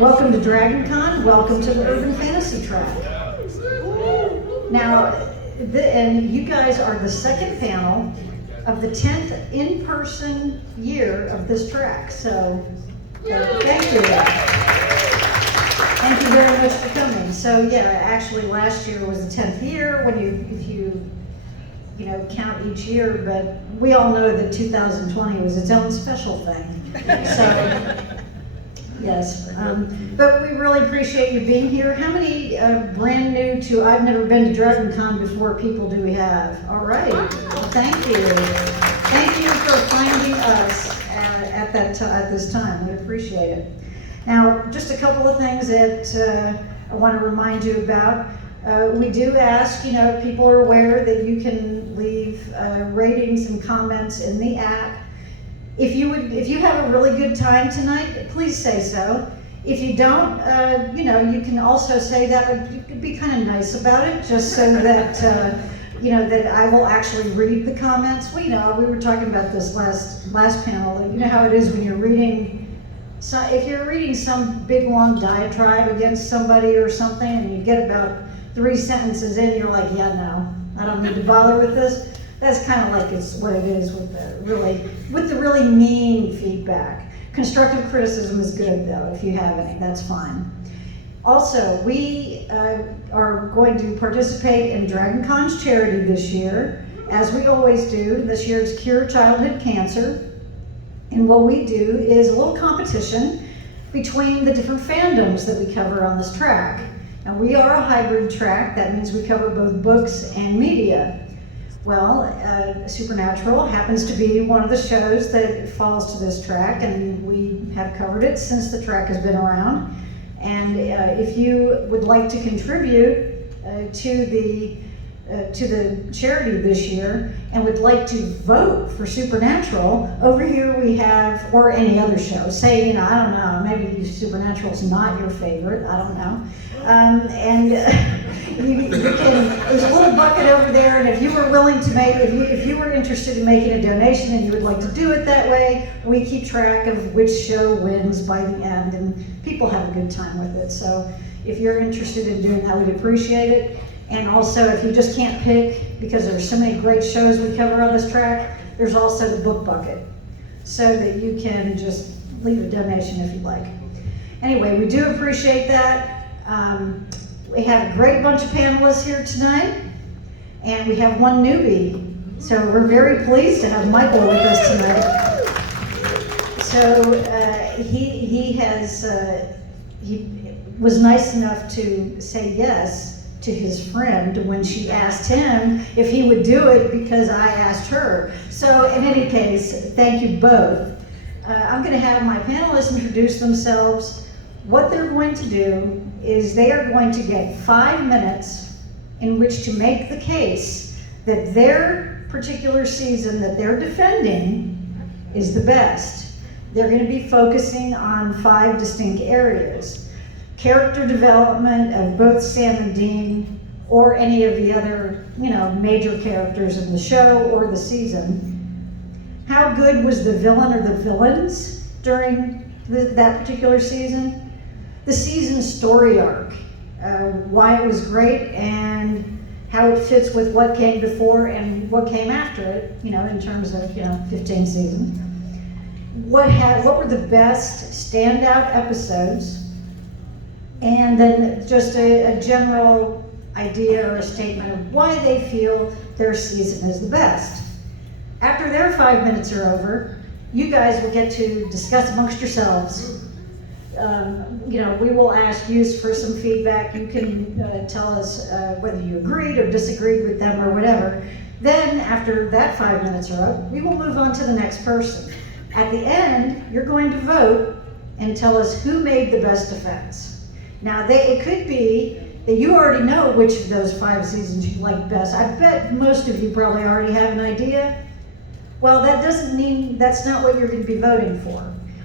Welcome to DragonCon. Welcome to the Urban Fantasy Track. Now, and you guys are the second panel of the 10th in-person year of this track. So, thank you. Thank you very much for coming. So yeah, actually last year was the 10th year if you count each year, but we all know that 2020 was its own special thing. So, yes, but we really appreciate you being here. How many brand new to I've never been to DragonCon before people do we have? All right, thank you. Thank you for finding us at this time. We appreciate it. Now, just a couple of things that I want to remind you about. We do ask, people are aware that you can leave ratings and comments in the app. If you have a really good time tonight, please say so. If you don't, you can also say that, but you could be kind of nice about it, just so that, that I will actually read the comments. Well, we were talking about this last panel, that you know how it is when you're reading. So if you're reading some big long diatribe against somebody or something, and you get about 3 sentences in, you're like, yeah, no, I don't need to bother with this. That's kind of like it's what it is with the really mean feedback. Constructive criticism is good though, if you have any, that's fine. Also, we are going to participate in DragonCon's charity this year, as we always do. This year is Cure Childhood Cancer. And what we do is a little competition between the different fandoms that we cover on this track. And we are a hybrid track. That means we cover both books and media. Well, Supernatural happens to be one of the shows that falls to this track, and we have covered it since the track has been around. And if you would like to contribute to the charity this year and would like to vote for Supernatural, over here we have, or any other show, say, I don't know, maybe Supernatural's not your favorite, I don't know. There's a little bucket over there, and if you were willing to if you were interested in making a donation and you would like to do it that way, we keep track of which show wins by the end, and people have a good time with it. So if you're interested in doing that, we'd appreciate it. And also, if you just can't pick, because there's so many great shows we cover on this track, there's also the book bucket, so that you can just leave a donation if you'd like. Anyway, we do appreciate that. We have a great bunch of panelists here tonight, and we have one newbie. So we're very pleased to have Michael with us tonight. So he was nice enough to say yes to his friend when she asked him if he would do it because I asked her. So in any case, thank you both. I'm going to have my panelists introduce themselves. What they're going to do is they are going to get 5 minutes in which to make the case that their particular season that they're defending is the best. They're going to be focusing on 5 distinct areas. Character development of both Sam and Dean, or any of the other, major characters in the show or the season. How good was the villain or the villains during that particular season? The season story arc, why it was great and how it fits with what came before and what came after it, in terms of, 15 seasons. What were the best standout episodes? And then just a general idea or a statement of why they feel their season is the best. After their 5 minutes are over, you guys will get to discuss amongst yourselves. We will ask you for some feedback. You can tell us whether you agreed or disagreed with them or whatever. Then, after that 5 minutes are up, we will move on to the next person. At the end, you're going to vote and tell us who made the best defense. Now, it could be that you already know which of those 5 seasons you like best. I bet most of you probably already have an idea. Well, that doesn't mean that's not what you're going to be voting for.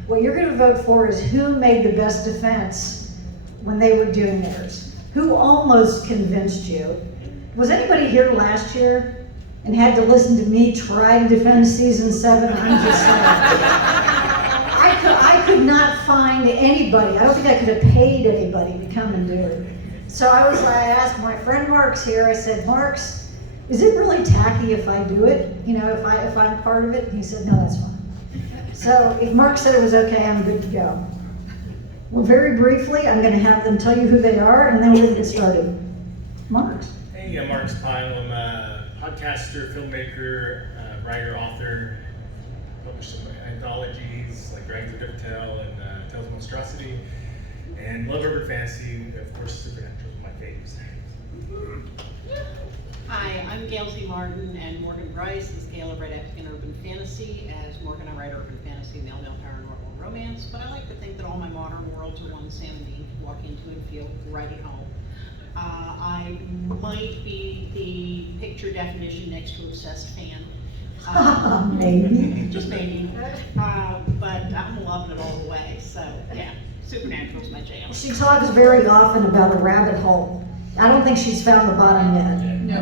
What you're going to vote for is who made the best defense when they were doing theirs. Who almost convinced you. Was anybody here last year and had to listen to me try to defend season 7? I'm just saying. I could not not find anybody. I don't think I could have paid anybody to come and do it. So I asked my friend Marx here, I said, Marx, is it really tacky if I do it? You know, if I'm part of it? And he said, no, that's fine. So if Marx said it was okay, I'm good to go. Well, very briefly, I'm gonna have them tell you who they are, and then we're gonna get started. Marx. Hey, I'm Marx Pyles. I'm a podcaster, filmmaker, writer, author. Published some anthologies like Dragons of Differtale and Tales of Monstrosity. And love urban fantasy. Of course, Supernatural is my faves. Hi, I'm Gail C. Martin, and Morgan Bryce is Gail of Red Epic and Urban Fantasy. As Morgan, I write urban fantasy, male paranormal romance, but I like to think that all my modern worlds are one Sam and Eve, walk into and feel right at home. I might be the picture definition next to obsessed fan. Maybe. Just maybe. But I'm loving it all the way, so yeah, Supernatural's my jam. She talks very often about a rabbit hole. I don't think she's found the bottom yet. No.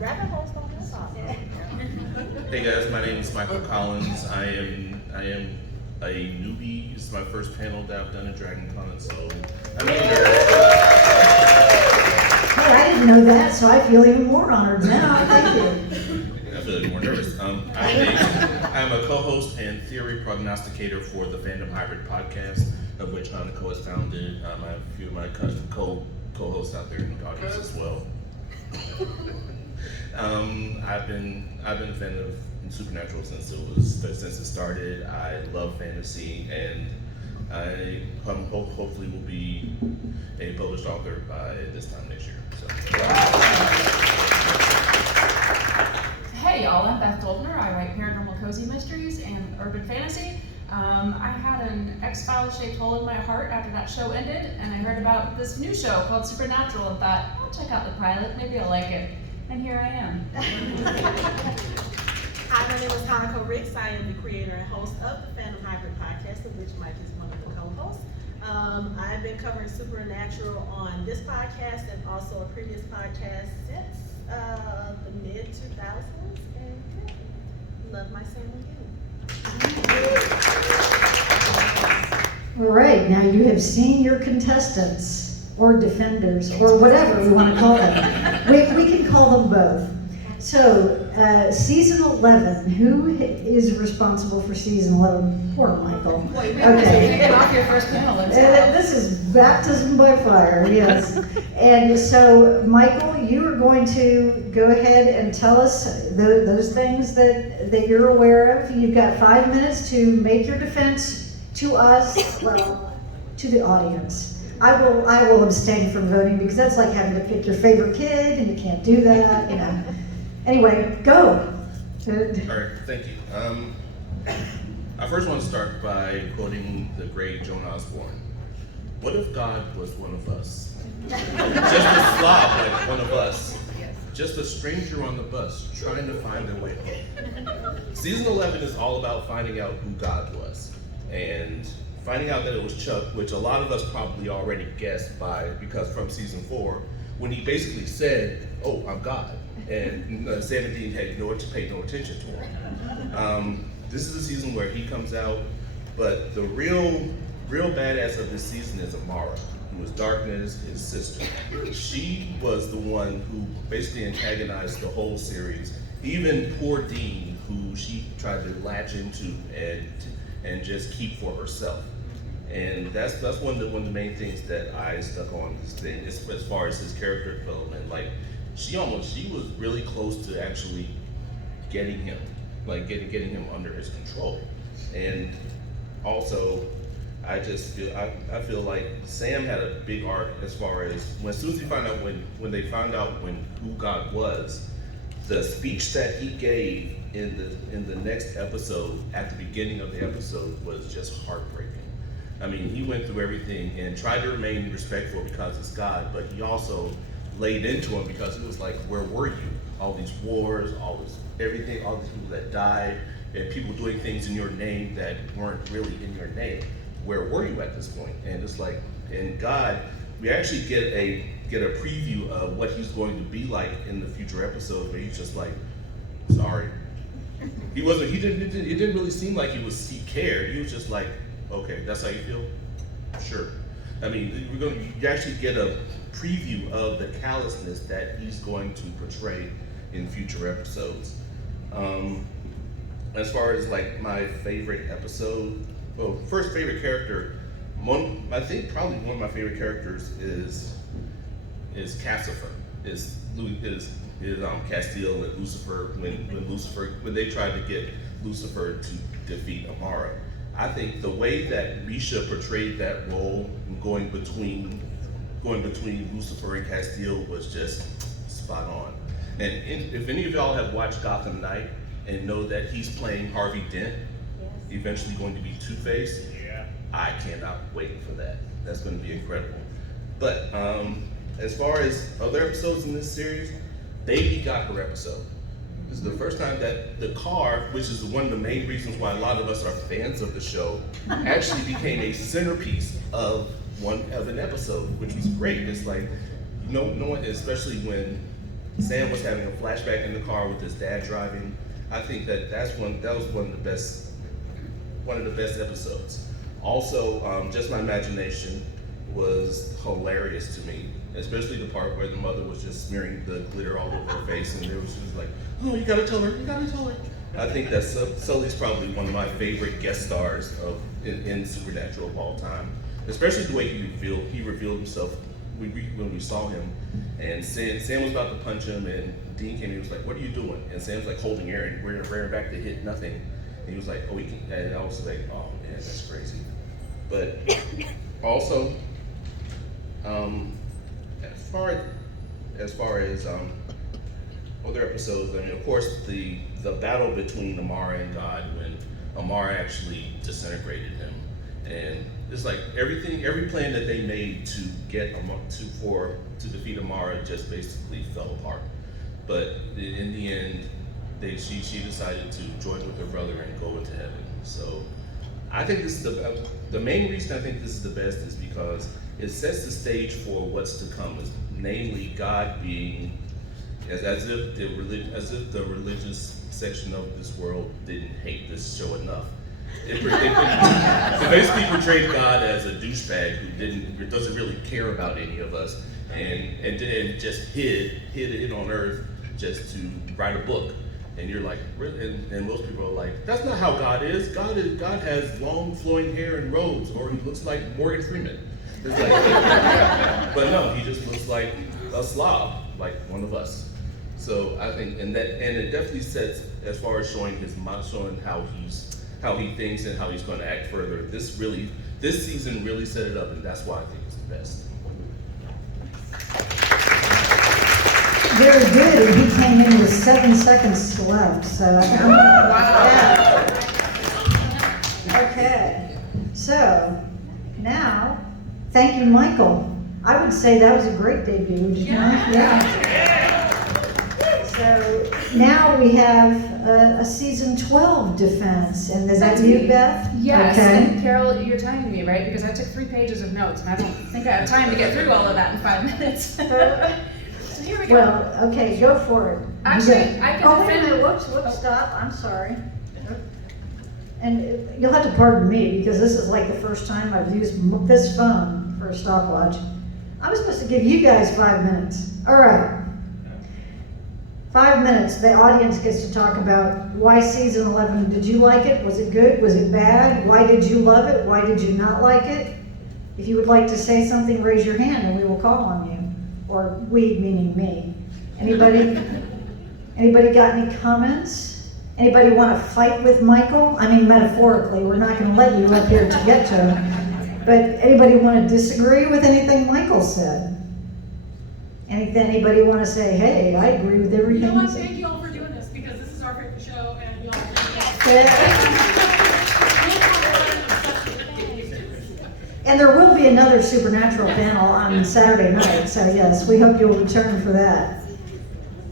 Rabbit holes don't have bottom. Hey guys, my name is Michael Collins. I am a newbie. This is my first panel that I've done at DragonCon, so I'm Hey, I didn't know that, so I feel even more honored now. Thank you. I feel even more nervous. I'm a co-host and theory prognosticator for the Fandom Hybrid podcast, of which Hanako has founded. I have a few of my co-hosts out there in the audience as well. I've been a fan of Supernatural since it started. I love fantasy, and I hopefully will be a published author by this time next year. So. Hey y'all, I'm Beth Dolger. I write paranormal cozy mysteries and urban fantasy. I had an X-Files shaped hole in my heart after that show ended, and I heard about this new show called Supernatural and thought, I'll check out the pilot, maybe I'll like it. And here I am. Hi, my name is Hanako Ricks. I am the creator and host of the Phantom Hybrid podcast, of which Mike is one of the co-hosts. I've been covering Supernatural on this podcast and also a previous podcast since the mid-2000s, and yeah, love my Sam again. All right, now you have seen your contestants, or defenders, or whatever we want to call them. We can call them both. So, season 11, who is responsible for season 11? Poor Michael. Okay. Get off your first panel. This is baptism by fire, yes. And so, Michael, you are going to go ahead and tell us those things that you're aware of. You've got 5 minutes to make your defense to us, well, to the audience. I will abstain from voting because that's like having to pick your favorite kid, and you can't do that, you know. Anyway, go. All right, thank you. I first want to start by quoting the great Joan Osborne. What if God was one of us? Just a slob like one of us. Just a stranger on the bus trying to find their way home. Season 11 is all about finding out who God was. And finding out that it was Chuck, which a lot of us probably already guessed because from season 4, when he basically said, "Oh, I'm God," and Sam and Dean had paid no attention to him. This is a season where he comes out, but the real badass of this season is Amara, who was Darkness, his sister. She was the one who basically antagonized the whole series. Even poor Dean, who she tried to latch into and just keep for herself. And that's one of the main things that I stuck on this thing as far as his character development. Like she was really close to actually getting him under his control. And also I feel like Sam had a big arc as far as when they found out who God was, the speech that he gave in the next episode at the beginning of the episode was just heartbreaking. I mean, he went through everything and tried to remain respectful because it's God, but he also laid into him because it was like, where were you? All these wars, all these people that died, and people doing things in your name that weren't really in your name. Where were you at this point? And it's like, in God, we actually get a preview of what he's going to be like in the future episodes, where he's just like, sorry. It didn't really seem like he cared. He was just like, Okay, that's how you feel? Sure. I mean, you actually get a preview of the callousness that he's going to portray in future episodes. As far as like my favorite episode, well, first favorite character, I think probably one of my favorite characters is Cassifer, is Castiel and Lucifer, when they tried to get Lucifer to defeat Amara. I think the way that Risha portrayed that role, going between Lucifer and Castiel, was just spot on. And if any of y'all have watched Gotham Knight and know that he's playing Harvey Dent, eventually going to be Two-Face, I cannot wait for that. That's going to be incredible. But as far as other episodes in this series, Baby got her episode. This is the first time that the car, which is one of the main reasons why a lot of us are fans of the show, actually became a centerpiece of an episode, which was great. It's like, no one, especially when Sam was having a flashback in the car with his dad driving. I think that was one of the best episodes. Also, Just My Imagination was hilarious to me, especially the part where the mother was just smearing the glitter all over her face, and she was like, "Oh, you gotta tell her. I think that Sully's probably one of my favorite guest stars in Supernatural of all time, especially the way he revealed himself when we saw him. And Sam was about to punch him, and Dean came in and was like, "What are you doing?" And Sam's like holding air, and we're rearing back to hit nothing. And he was like, "Oh, we can." And I was like, "Oh man, that's crazy." But also, as far as other episodes, I mean, of course, the battle between Amara and God, when Amara actually disintegrated him, and it's like every plan that they made to get to defeat Amara just basically fell apart. But in the end, she decided to join with her brother and go into heaven. So I think this is the main reason I think this is the best is because it sets the stage for what's to come, namely God being as if the religious section of this world didn't hate this show enough. It basically portrayed God as a douchebag who doesn't really care about any of us, and just hid it on earth just to write a book. And you're like, and most people are like, that's not how God is. God has long flowing hair and robes, or he looks like Morgan Freeman. It's like, but no, he just looks like a slob, like one of us. So I think, and it definitely sets, as far as showing how he thinks and how he's going to act further. This season really set it up, and that's why I think it's the best. Very good, and he came in with 7 seconds left, so wow. Yeah. Okay, so now, thank you, Michael. I would say that was a great debut, would you mind? Yeah. So now we have a season 12 defense, and is that you, Beth? Yes, okay. And Carol, you're timing me, right? Because I took 3 pages of notes, and I don't think I have time to get through all of that in 5 minutes. So here we go. Well, okay, go for it. Actually, I can Oh, wait a defend. minute, whoops, stop, I'm sorry. And you'll have to pardon me, because this is like the first time I've used this phone for a stopwatch. I was supposed to give you guys 5 minutes. All right. 5 minutes, the audience gets to talk about why season 11, did you like it? Was it good? Was it bad? Why did you love it? Why did you not like it? If you would like to say something, raise your hand and we will call on you. Or we, meaning me. Anybody? Anybody got any comments? Anybody want to fight with Michael? I mean, metaphorically, we're not going to let you up here to get to him. But anybody want to disagree with anything Michael said? Anybody want to say, hey, I agree with everything? You know what? Thank you all for doing this, because this is our favorite show, and y'all are And there will be another Supernatural panel on Saturday night, so yes, we hope you'll return for that.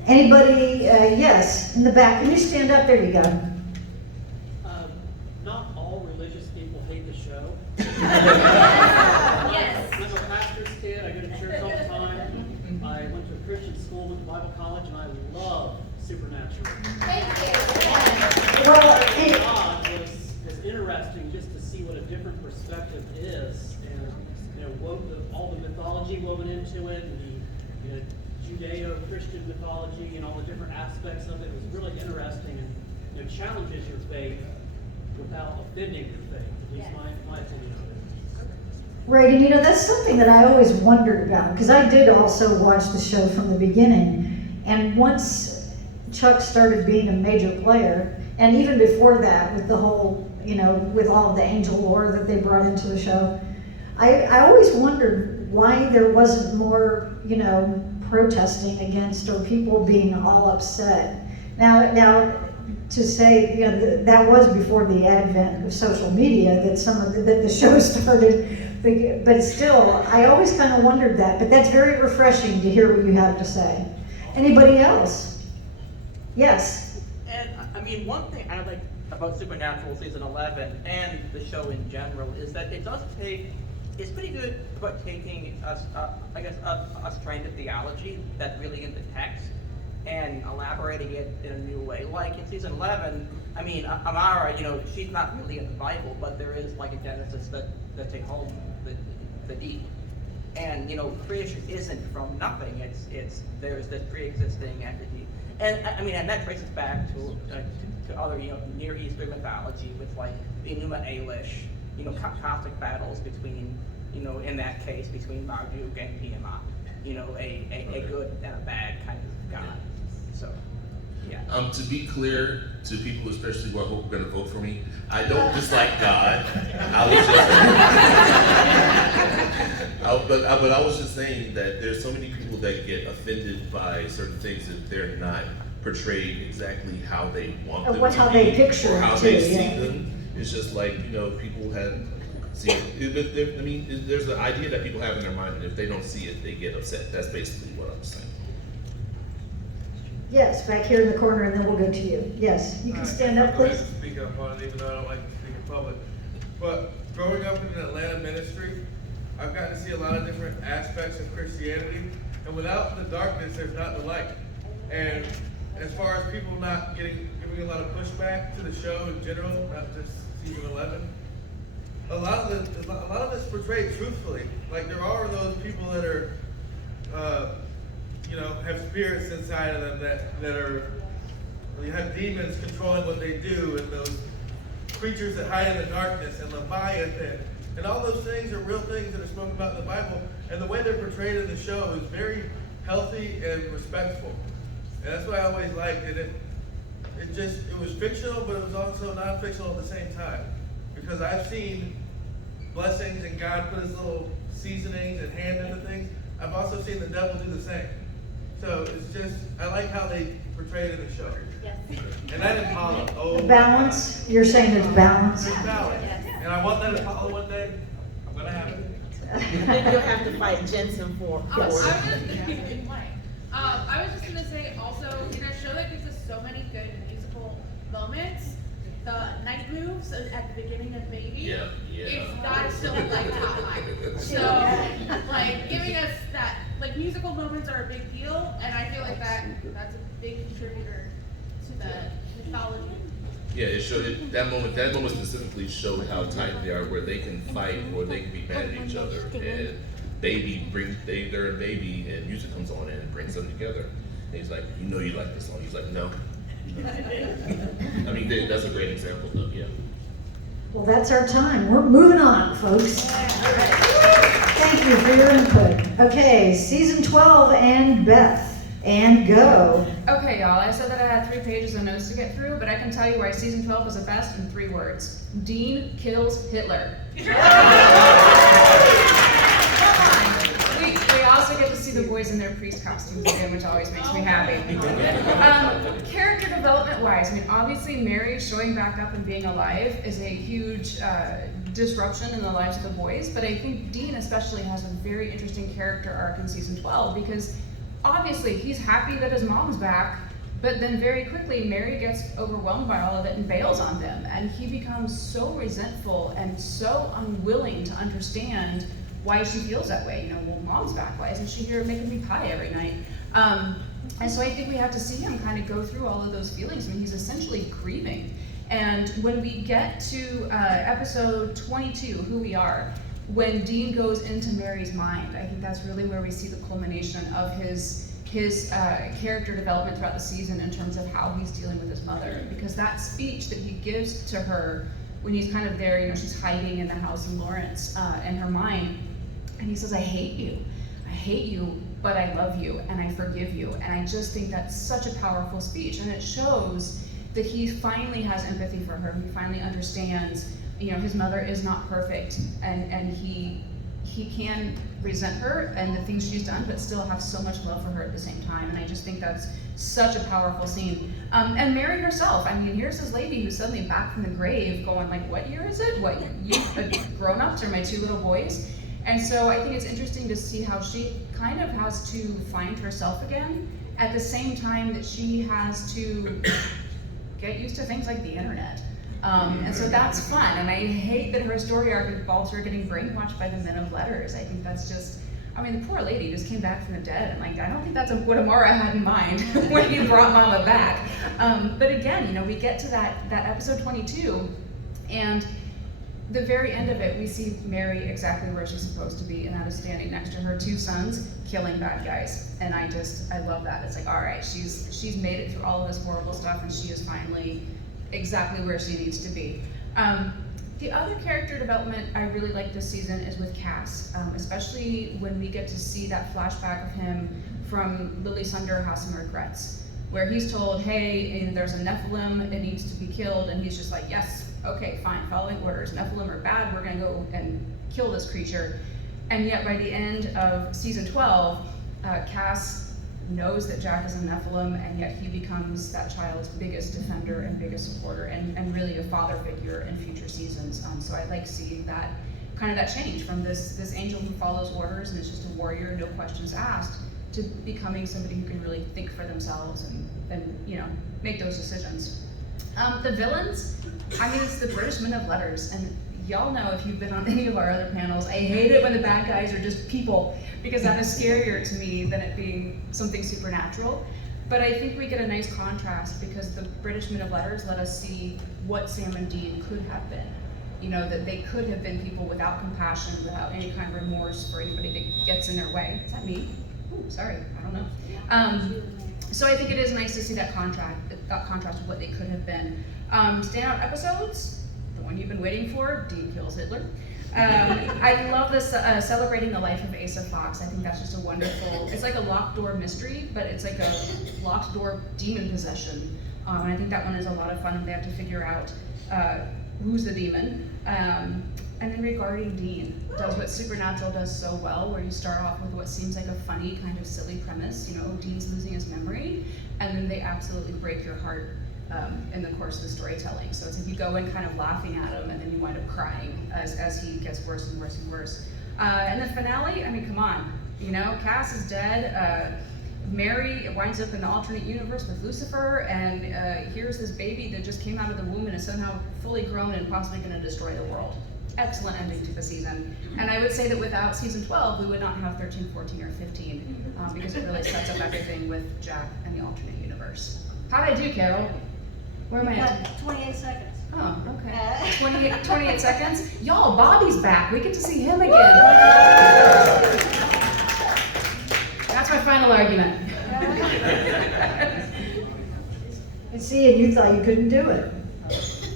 Anybody, yes, in the back, can you stand up? There you go. Not all religious people hate the show. Yes. I'm a pastor's kid, I go to church all the time. I went to a Christian school, went to Bible college, and I love Supernatural. Thank you. Well, God was interesting just to see what a different perspective perspective is, and all the mythology woven into it, and the Judeo-Christian mythology and all the different aspects of it was really interesting, and challenges your faith without offending your faith. At least my opinion of it. Right, and that's something that I always wondered about, because I did also watch the show from the beginning, and once Chuck started being a major player, and even before that, with the whole, with all of the angel lore that they brought into the show, I always wondered why there wasn't more, protesting against, or people being all upset. Now, to say, that was before the advent of social media that that the show started. But still, I always kind of wondered that. But that's very refreshing to hear what you have to say. Anybody else? Yes. And I mean, one thing I like about Supernatural season 11 and the show in general is that it's pretty good about taking us trying to theology that's really in the text and elaborating it in a new way. Like in season 11, I mean, Amara, she's not really in the Bible, but there is like a Genesis that's a home, the deep. And, creation isn't from nothing. It's there's this pre-existing entity. And I mean, and that traces back to other, Near Eastern mythology with like the Enuma Elish, cosmic battles between, in that case, between Marduk and Tiamat, a good and a bad kind of god. So, yeah. To be clear to people, especially who I hope are going to vote for me, I don't dislike God. But I was just saying that there's so many people that get offended by certain things that they're not portrayed exactly how they want them to be, how they picture or how it they too, see yeah. them. It's just like, people have seen it. I mean, there's an idea that people have in their mind, and if they don't see it, they get upset. That's basically what I'm saying. Yes, back here in the corner, and then we'll go to you. Yes, you can stand up, I'm going please. to speak up on it, even though I don't like to speak in public. But growing up in an Atlanta ministry, I've gotten to see a lot of different aspects of Christianity, and without the darkness, there's not the light. And as far as people not giving a lot of pushback to the show in general, not just season 11, a lot of it's portrayed truthfully. Like, there are those people that are, have spirits inside of them that are, you have demons controlling what they do, and those creatures that hide in the darkness, and Leviathan, and all those things are real things that are spoken about in the Bible, and the way they're portrayed in the show is very healthy and respectful. And that's what I always liked. And it was fictional, but it was also non-fictional at the same time. Because I've seen blessings and God put his little seasonings and hand into things. I've also seen the devil do the same. So it's just, I like how they portray it in the show. Yes. And that Impala, The balance, you're saying there's balance? There's balance. And I want that Impala one day. I'm going to have it. Then you'll have to fight Jensen for I was it. just gonna say also, in a show that gives us so many good musical moments, the night moves at the beginning of Baby, it's got still like top line. So, like, giving us that, like, musical moments are a big deal, and I feel like that's a big contributor to the mythology. Yeah, it showed it, that moment specifically showed how tight they are, where they can fight or they can be mad at each other. And they're in Baby, and music comes on and it brings them together. And he's like, you like this song. He's like, no. I mean, that's a great example though, yeah. Well, that's our time. We're moving on, folks. Thank you for your input. Okay, season 12 and Beth. And go. Okay, y'all, I said that I had 3 pages of notes to get through, but I can tell you why season 12 was the best in 3 words. Dean kills Hitler. We also get to see the boys in their priest costumes again, which always makes me happy. Character development-wise, I mean, obviously Mary showing back up and being alive is a huge disruption in the lives of the boys, but I think Dean especially has a very interesting character arc in season 12, because obviously he's happy that his mom's back, but then very quickly Mary gets overwhelmed by all of it and bails on them, and he becomes so resentful and so unwilling to understand why she feels that way. Well, mom's back, why isn't she here making me pie every night? And so I think we have to see him kind of go through all of those feelings. I mean, he's essentially grieving. And when we get to episode 22, Who We Are, when Dean goes into Mary's mind, I think that's really where we see the culmination of his character development throughout the season in terms of how he's dealing with his mother. Because that speech that he gives to her when he's kind of there, she's hiding in the house in Lawrence, in her mind, and he says, I hate you, but I love you, and I forgive you. And I just think that's such a powerful speech, and it shows that he finally has empathy for her. He finally understands, his mother is not perfect, and he can resent her and the things she's done, but still have so much love for her at the same time. And I just think that's such a powerful scene. And Mary herself, here's this lady who's suddenly back from the grave going like, what year is it? What, you grown-ups are my 2 little boys? And so I think it's interesting to see how she kind of has to find herself again at the same time that she has to get used to things like the internet. And so that's fun, and I hate that her story arc involves her getting brainwashed by the men of letters. I think that's just, the poor lady just came back from the dead, and I don't think that's what Amara had in mind when he brought Mama back. But again, we get to that episode 22, and the very end of it, we see Mary exactly where she's supposed to be, and that is standing next to her 2 sons, killing bad guys. And I love that. It's like, all right, she's made it through all of this horrible stuff, and she is finally exactly where she needs to be. The other character development I really like this season is with Cass, especially when we get to see that flashback of him from Lily Sunder, House of Regrets, where he's told, hey, there's a Nephilim, it needs to be killed, and he's just like, yes, okay, fine, following orders. Nephilim are bad, we're gonna go and kill this creature. And yet by the end of season 12, Cass knows that Jack is a Nephilim, and yet he becomes that child's biggest defender and biggest supporter, and really a father figure in future seasons. So I like seeing that kind of that change from this angel who follows orders and is just a warrior, no questions asked, to becoming somebody who can really think for themselves and make those decisions. The villains, it's the British men of letters, and y'all know if you've been on any of our other panels, I hate it when the bad guys are just people, because that is scarier to me than it being something supernatural. But I think we get a nice contrast because the British men of letters let us see what Sam and Dean could have been. That they could have been people without compassion, without any kind of remorse for anybody that gets in their way. Is that me? Ooh, sorry, I don't know. So I think it is nice to see that contrast with what they could have been. Standout episodes, the one you've been waiting for, Dean kills Hitler. I love this celebrating the life of Asa Fox. I think that's just a wonderful, it's like a locked door mystery, but it's like a locked door demon possession. And I think that one is a lot of fun, and they have to figure out who's the demon. And then regarding Dean, does what Supernatural does so well, where you start off with what seems like a funny, kind of silly premise, Dean's losing his memory, and then they absolutely break your heart in the course of the storytelling. So it's like you go in kind of laughing at him, and then you wind up crying as he gets worse and worse and worse. And the finale, come on, Cass is dead. Mary winds up in the alternate universe with Lucifer, and here's this baby that just came out of the womb and is somehow fully grown and possibly going to destroy the world. Excellent ending to the season. And I would say that without season 12, we would not have 13, 14, or 15, because it really sets up everything with Jack and the alternate universe. How'd I do, Carol? Where am I at? 28 seconds. Oh, okay. 28 seconds? Y'all, Bobby's back. We get to see him again. That's my final argument. I see, and you thought you couldn't do it.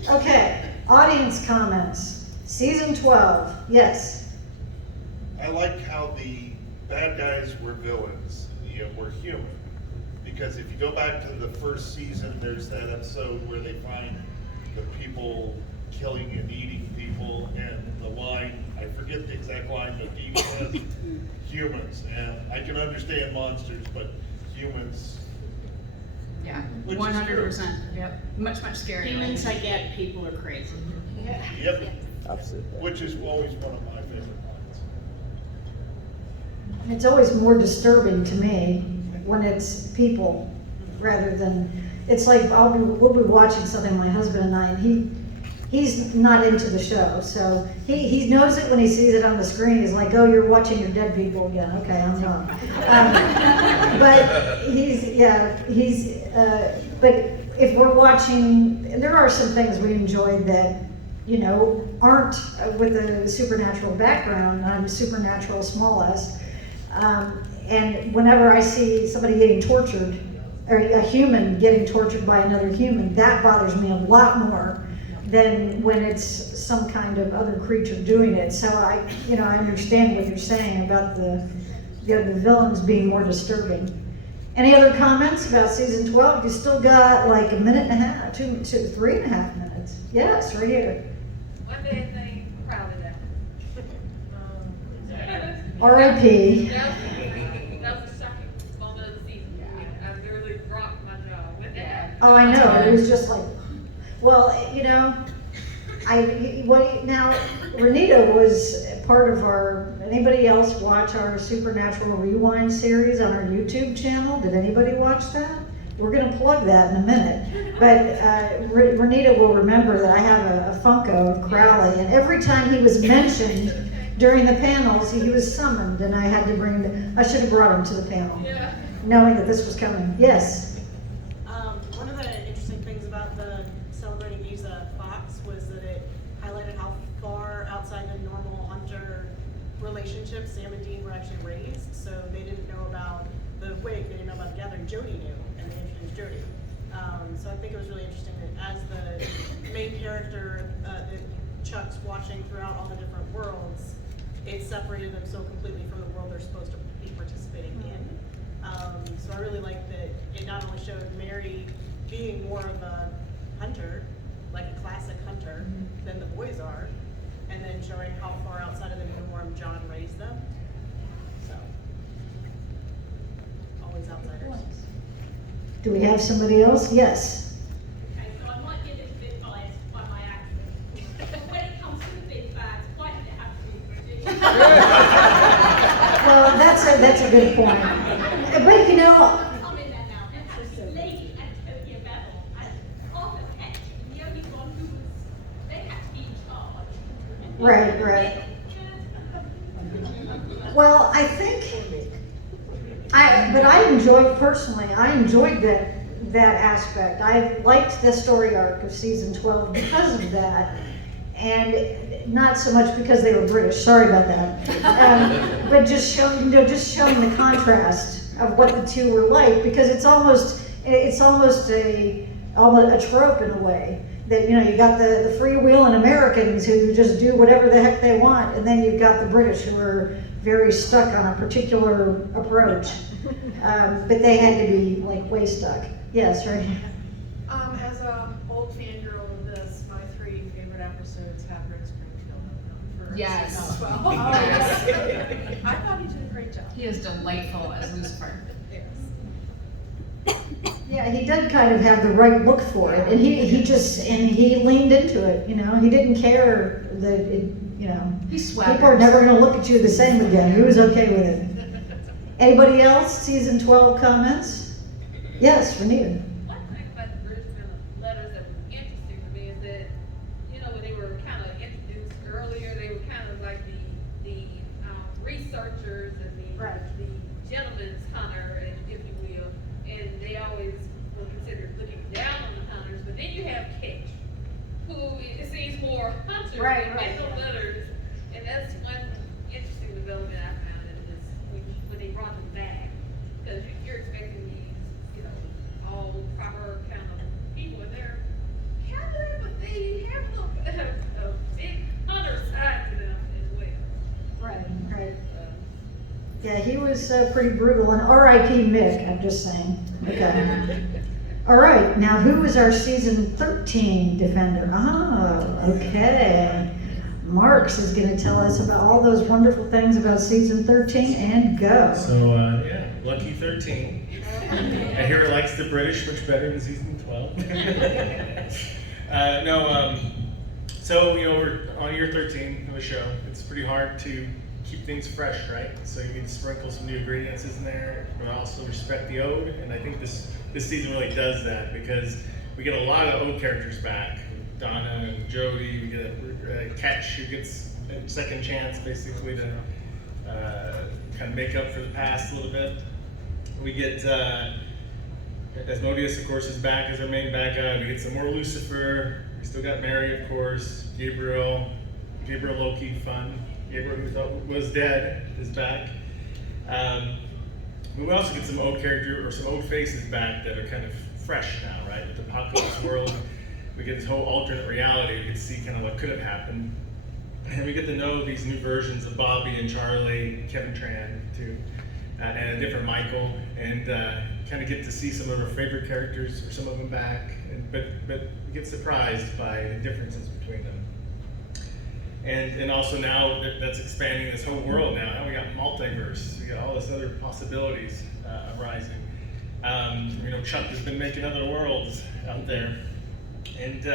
Okay, audience comments. Season 12, yes. I like how the bad guys were villains, were human. Because if you go back to the first season, there's that episode where they find the people killing and eating people, and the line, I forget the exact line, but Dean has humans. And I can understand monsters, but humans. Yeah, Which 100%. Yep, much scarier. Humans I get, people are crazy. Yep. Absolutely. Which is always one of my favorite lines. It's always more disturbing to me when it's people rather than, it's like we'll be watching something, my husband and I, and he's not into the show, so he knows it when he sees it on the screen. He's like, oh, you're watching your dead people again. Okay, I'm not. But but if we're watching, there are some things we enjoyed that, you know, aren't with a supernatural background. I'm supernatural small s. And whenever I see somebody getting tortured, or a human getting tortured by another human, that bothers me a lot more than when it's some kind of other creature doing it. So I understand what you're saying about the villains being more disturbing. Any other comments about season 12? You still got like a minute and a half, 3.5 minutes. Yes, right here. One bad thing, proud of that. R.I.P. That was a shocking moment of the season. I literally dropped my jaw with that. Oh, I know, it was just like, well, you know, now, Renita was part of our, anybody else watch our Supernatural Rewind series on our YouTube channel? Did anybody watch that? We're gonna plug that in a minute. But Renita will remember that I have a Funko of Crowley, and every time he was mentioned during the panels, he was summoned, and I had to I should have brought him to the panel, knowing that this was coming. Yes? One of the interesting things about the Celebrating Giza Fox was that it highlighted how far outside the normal hunter relationship Sam and Dean were actually raised. So they didn't know about the wig, they didn't know about the gathering. Jody knew, and they introduced Jody. So I think it was really interesting that as the main character that Chuck's watching throughout all the different worlds, it separated them so completely from the world they're supposed to be participating in. So I really like that it not only showed Mary being more of a hunter, like a classic hunter, than the boys are, and then showing how far outside of the norm John raised them. So, always outsiders. Do we have somebody else? Yes. Okay, so I might get a bit biased by my accent, but when it comes to the big bads, why did it have to be British? Well, that's a good point. But you know, I'm in there now. It has this lady, Antonia Bevel, and Arthur Ketch, the only one who was, they had to be in charge. right. Well, I think, but I enjoyed that aspect. I liked the story arc of season 12 because of that, and not so much because they were British. Sorry about that, but just showing the contrast of what the two were like, because it's almost a trope in a way. That, you know, you got the freewheeling Americans who just do whatever the heck they want, and then you've got the British who are very stuck on a particular approach. But they had to be like way stuck. Yes, right. As a old fangirl of this, my 3 favorite episodes have Rick Springfield in them for Yes. season 12. Oh, yes. I thought he did a great job. He is delightful as Lucifer. Yeah, he did kind of have the right look for it, and he leaned into it. You know, he didn't care that He swept. people are never going to look at you the same again. He was okay with it. Anybody else? Season 12 comments? Yes, Renita. One thing about the British letters that was interesting to me is that, you know, when they were kind of introduced earlier, they were kind of like the researchers and the gentleman's hunter, if you will, and they always were considered looking down on the hunters. But then you have Ketch, who it seems more hunter than the letters, and that's one interesting development I found in this when they brought them back, because you're expecting these, you know, all proper kind of people, and they're hunter, but they have a big hunter side to them as well. Right. Yeah, he was pretty brutal, and R.I.P. Mick, I'm just saying. Okay. All right, now who is our season 13 defender? Oh, okay. Marx is going to tell us about all those wonderful things about season 13, and go. So, lucky 13. I hear it likes the British much better than season 12. So, you know, we're on year 13 of the show. It's pretty hard to keep things fresh, right? So you need to sprinkle some new ingredients in there, but also respect the ode. And I think this season really does that, because we get a lot of ode characters back. Donna and Jody, we get a Ketch who gets a second chance basically to kind of make up for the past a little bit. We get Asmodeus, of course, is back as our main bad guy. We get some more Lucifer. We still got Mary, of course. Gabriel Loki, fun. Gabriel, who we thought was dead, is back. We also get some old character or some old faces back that are kind of fresh now, right? With the apocalypse world, we get this whole alternate reality. We get to see kind of what could have happened, and we get to know these new versions of Bobby and Charlie, Kevin Tran too, and a different Michael, and kind of get to see some of our favorite characters or some of them back, but we get surprised by the differences between them. And also now that's expanding this whole world now. Now we got multiverse. We got all this other possibilities arising. Chuck has been making other worlds out there. And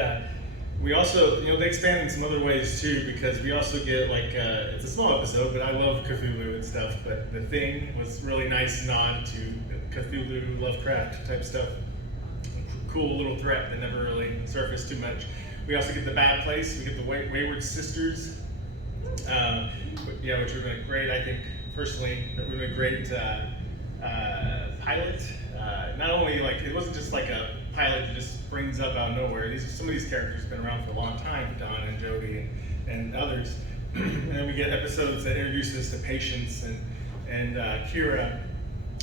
we also, they expand in some other ways too, because we also get it's a small episode, but I love Cthulhu and stuff, but The Thing was really nice nod to Cthulhu, Lovecraft type stuff. Cool little threat that never really surfaced too much. We also get The Bad Place. We get the Wayward Sisters, which would have been a great, I think, personally, it would have been a great pilot. Not only, it wasn't just like a pilot that just springs up out of nowhere. Some of these characters have been around for a long time, Don and Jody and others. And then we get episodes that introduce us to Patience and Kira.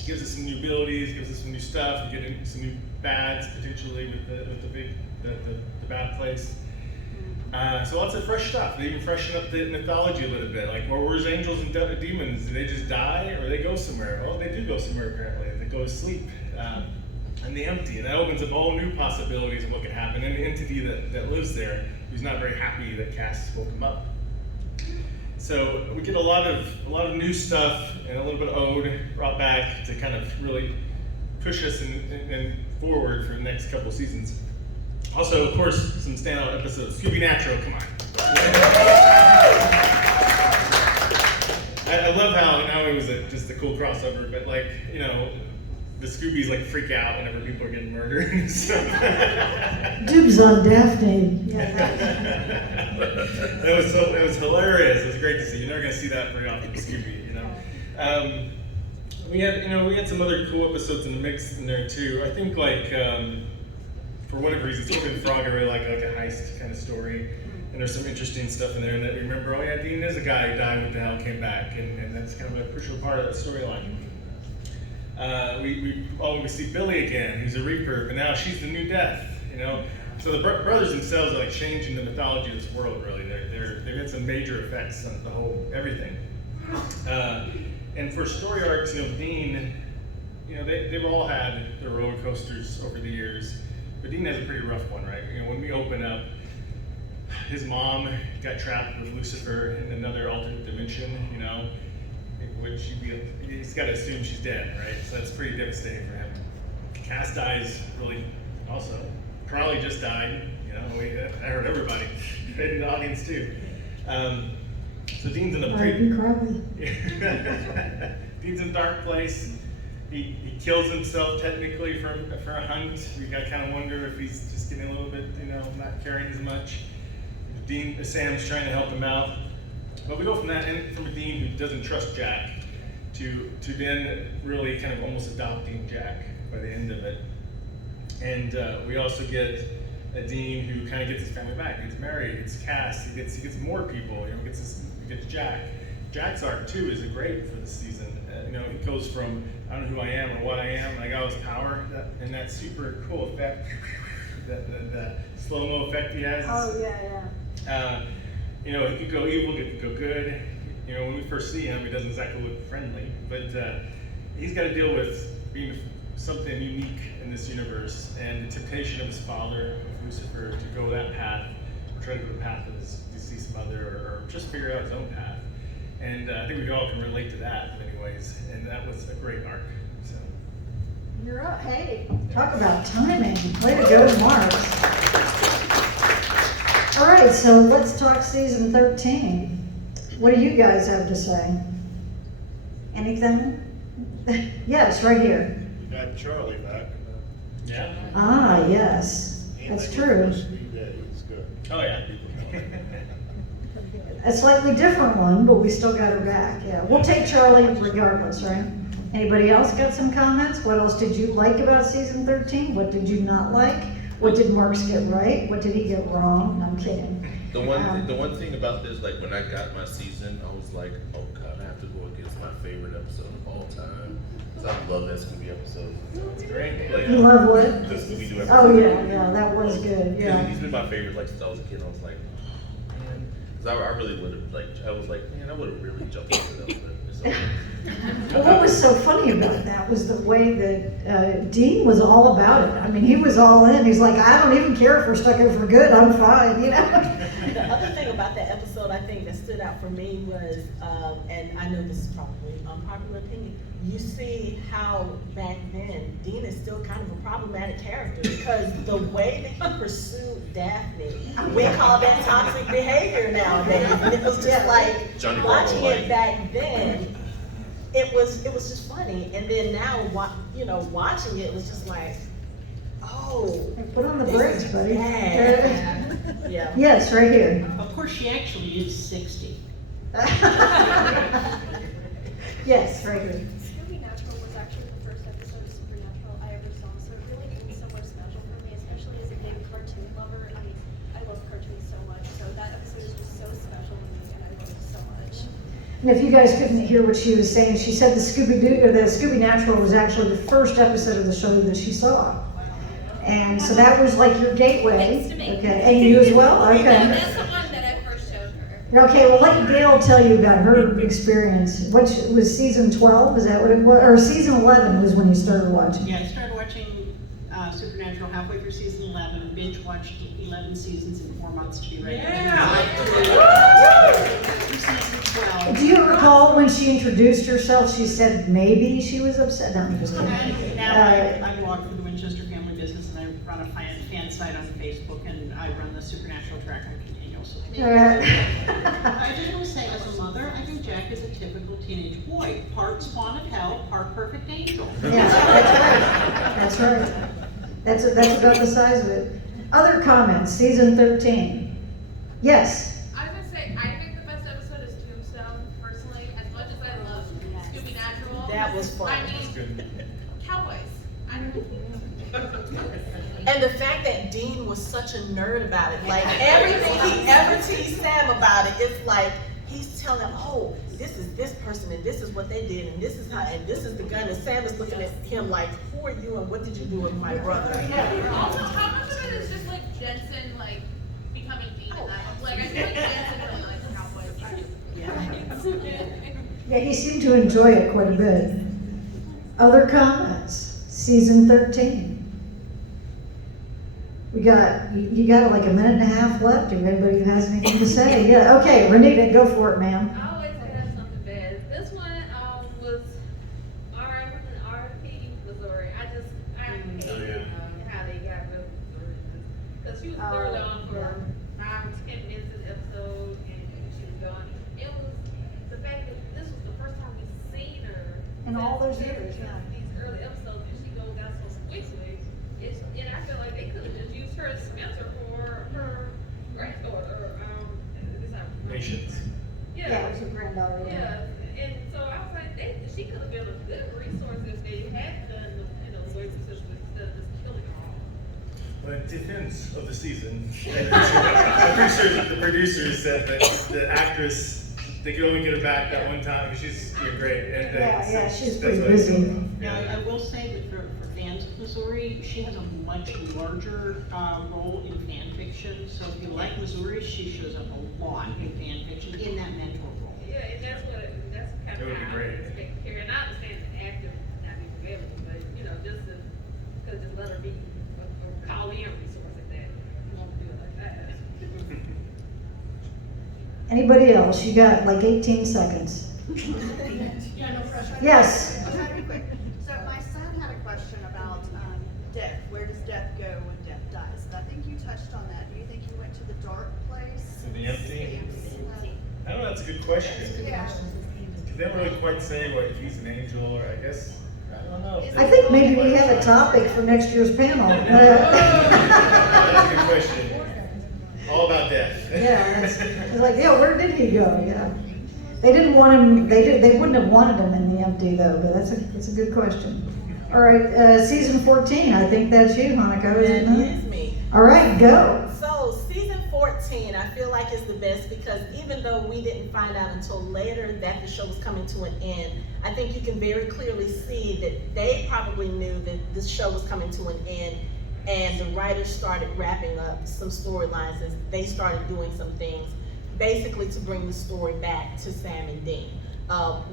Gives us some new abilities, gives us some new stuff. We get some new bads potentially with the Bad Place. So lots of fresh stuff. They even freshen up the mythology a little bit. Where's angels and demons? Do they just die or they go somewhere? Well, they do go somewhere apparently. They go to sleep in the empty, and that opens up all new possibilities of what could happen. And the entity that lives there, who's not very happy that Cass woke him up. So we get a lot of new stuff and a little bit of ode brought back to kind of really push us and forward for the next couple of seasons. Also, of course, some standout episodes. Scooby Natural, come on. I love how now it was just a cool crossover, but the Scoobies freak out whenever people are getting murdered. So. Dibs on Daphne. It was hilarious. It was great to see. You're never gonna see that very often with Scooby, We had some other cool episodes in the mix in there too. I think for whatever reason, Sylvan Frog I really like a heist kind of story. And there's some interesting stuff in there that we remember, Dean is a guy who died, what the hell, came back, and that's kind of a crucial part of that storyline. We see Billy again, who's a Reaper, but now she's the new Death, So the brothers themselves are changing the mythology of this world, really. They've had some major effects on the whole, everything. And for story arcs, Dean, they've all had their roller coasters over the years, but Dean has a pretty rough one, right? When we open up, his mom got trapped with Lucifer in another alternate dimension, which he's got to assume she's dead, right? So that's pretty devastating for him. Cass dies really also. Carly just died, I heard everybody in the audience too. So Dean's in a pretty... Dean's in a dark place. He kills himself technically for a hunt. We got to kind of wonder if he's just getting a little bit, not caring as much. Sam's trying to help him out. But we go from that, and from a Dean who doesn't trust Jack, to then really kind of almost adopting Jack by the end of it. And we also get a Dean who kind of gets his family back. He gets married, he gets Cass, he gets more people. He gets Jack. Jack's arc too is great for this season. He goes from I don't know who I am or what I am, and I got all this power, and that super cool effect, the slow-mo effect he has. Oh yeah. He could go evil, he could go good. When we first see him, he doesn't exactly look friendly, but he's got to deal with being something unique in this universe, and the temptation of his father, of Lucifer, to go that path, or try to go the path of his deceased mother, or just figure out his own path. And I think we all can relate to that in many ways, and that was a great arc. So. You're up. Hey, talk about timing. Way to go, Marx. All right, so let's talk season 13. What do you guys have to say? Anything? Yes, right here. We got Charlie back. Yeah. Ah, yes. That's true. He's good. Oh, yeah. A slightly different one, but we still got her back. Yeah, we'll take Charlie regardless, right? Anybody else got some comments? What else did you like about season 13? What did you not like? What did Marx get right? What did he get wrong? No, I'm kidding. The one thing about this, like when I got my season, I was like, oh God, I have to go against my favorite episode of all time. So I love that Scooby episode. It's great. Like, You love what? The Scooby-Doo episode. Oh yeah, that was good, yeah. He's been my favorite like since I was a kid. I was like, oh, man. Cause I really would have I was like, man, I would have really jumped into that. But it's okay. Well, what was so funny about that was the way that Dean was all about it. I mean, he was all in. He's like, I don't even care if we're stuck here for good. I'm fine, you know? The other thing about that episode I think that stood out for me was, and I know this is probably unpopular opinion, you see how back then Dean is still kind of a problematic character because the way that he pursued Daphne, we call that toxic behavior nowadays. And it was just like Johnny watching Bravo, it back then. It was just funny, and then now, watching it was just like, oh. Put on the brakes, buddy. Yeah. Yes, right here. Of course, she actually is 60. Yes, right here. Supernatural was actually the first episode of Supernatural I ever saw, so it really means somewhere special for me, especially as a big cartoon lover. I mean, I love cartoons so much, so that episode is just so special to me, and I love it so much. And if you guys couldn't hear what she was saying, she said the Scooby Natural was actually the first episode of the show that she saw. And so that was like your gateway. Okay, and you as well? Okay. That's the one that I first showed her. Okay, well let Gail tell you about her experience. What was season 12? Is that what it was? Or season 11 was when you started watching? Yeah, I started watching Supernatural halfway through season 11, binge watched 11 seasons in 4 months to be ready. Do you recall when she introduced herself, she said maybe she was upset? No, I'm just kidding. And now I blog for the Winchester Family Business, and I run a fan site on Facebook, and I run the Supernatural track on continuously. I just want to say, as a mother, I think Jack is a typical teenage boy. Part spawn of hell, part perfect angel. Yeah, that's right. That's about the size of it. Other comments, season 13. Yes. I was gonna say, I think the best episode is Tombstone, personally, as much as I love Scooby Natural. That was fun. I mean, cowboys. And the fact that Dean was such a nerd about it, like everything he ever teased Sam about it, it's like he's telling, oh, this is this person and this is what they did and this is how and this is the gun, and Sam is looking at him like, who are you and what did you do with my brother? Also, how much of it is just like Jensen like becoming Dean and that? Like I feel like Jensen really likes cowboys. Yeah, he seemed to enjoy it quite a bit. Other comments, season 13. You got like a minute and a half left. If anybody has anything to say, yeah. Okay, Renita, go for it, ma'am. I always have something bad. This one was RP Missouri. I hate how they got rid of Missouri because she was thoroughly on for 9 or 10 minutes of the episode and she was gone. It was the fact that this was the first time we've seen her in all those years. Yeah. These early episodes, and she goes out so quickly. And I feel like they could have just used her as Spencer for her granddaughter. Nations. Yeah, it was her granddaughter. Yeah, and so I was like, she could have been a good resource if they had done the way system instead of just killing her all. Well, in defense of the season, I'm pretty sure that the producers said that the actress, they could only get her back that one time because she's doing great. And she's pretty busy. Now, I will say that for fans of Missouri, she has a much larger role in fan fiction. So if you like Missouri, she shows up a lot in fan fiction in that mentor role. Yeah, and that's kind of how I expect her. And I understand the actor not being available, but just let her be a call-in resource at that. You won't do it like that. Anybody else? You got like 18 seconds. Yeah, no pressure. Yes. I'll try to be quick. So my son had a question about death. Where does death go when death dies? And I think you touched on that. Do you think he went to the dark place? The empty? I don't know, that's a good question. Yeah. Because they don't really quite say what he's an angel, or I guess, I don't know. I think maybe we have a topic for next year's panel. That's a good question. All about death. Yeah, it's like, yeah, where did he go? Yeah. They didn't want him, they wouldn't have wanted him in the empty though, but that's a good question. All right, season 14, I think that's you, Hanako, isn't That it? is me. All right, go. So season 14, I feel like is the best because even though we didn't find out until later that the show was coming to an end, I think you can very clearly see that they probably knew that the show was coming to an end, and the writers started wrapping up some storylines as they started doing some things, basically to bring the story back to Sam and Dean.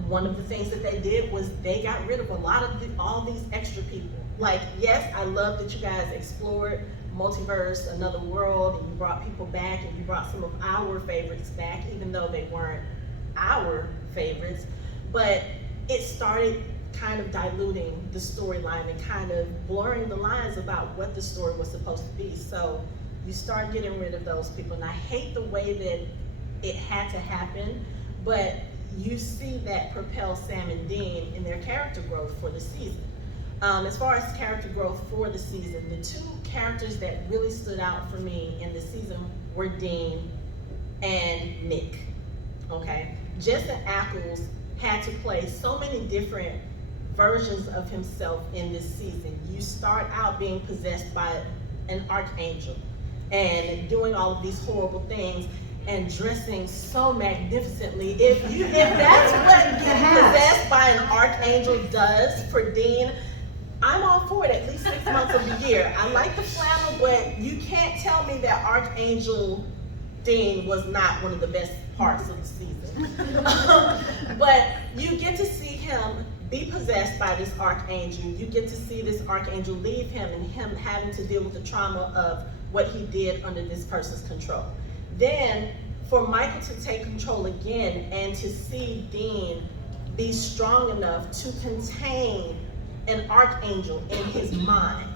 One of the things that they did was they got rid of a lot of all these extra people. Like, yes, I love that you guys explored multiverse, another world, and you brought people back and you brought some of our favorites back, even though they weren't our favorites. But it started kind of diluting the storyline and kind of blurring the lines about what the story was supposed to be. So you start getting rid of those people. And I hate the way that it had to happen, but you see that propel Sam and Dean in their character growth for the season. As far as character growth for the season, the two characters that really stood out for me in the season were Dean and Nick, okay? Jensen Ackles had to play so many different versions of himself in this season. You start out being possessed by an archangel and doing all of these horrible things and dressing so magnificently. If that's what getting possessed by an archangel does for Dean, I'm all for it at least 6 months of the year. I like the flannel, but you can't tell me that Archangel Dean was not one of the best parts of the season. But you get to see him be possessed by this archangel. You get to see this archangel leave him and him having to deal with the trauma of what he did under this person's control. Then for Michael to take control again and to see Dean be strong enough to contain an archangel in his mind,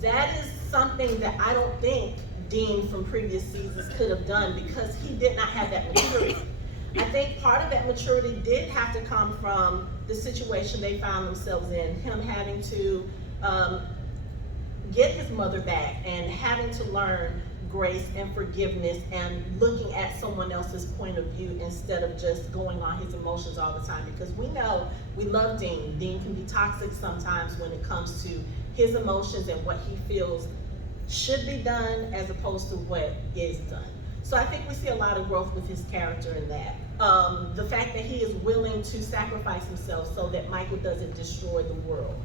that is something that I don't think Dean from previous seasons could have done because he did not have that maturity. I think part of that maturity did have to come from the situation they found themselves in, him having to get his mother back and having to learn grace and forgiveness and looking at someone else's point of view instead of just going on his emotions all the time, because we know we love Dean. Dean can be toxic sometimes when it comes to his emotions and what he feels should be done as opposed to what is done. So I think we see a lot of growth with his character in that. The fact that he is willing to sacrifice himself so that Michael doesn't destroy the world.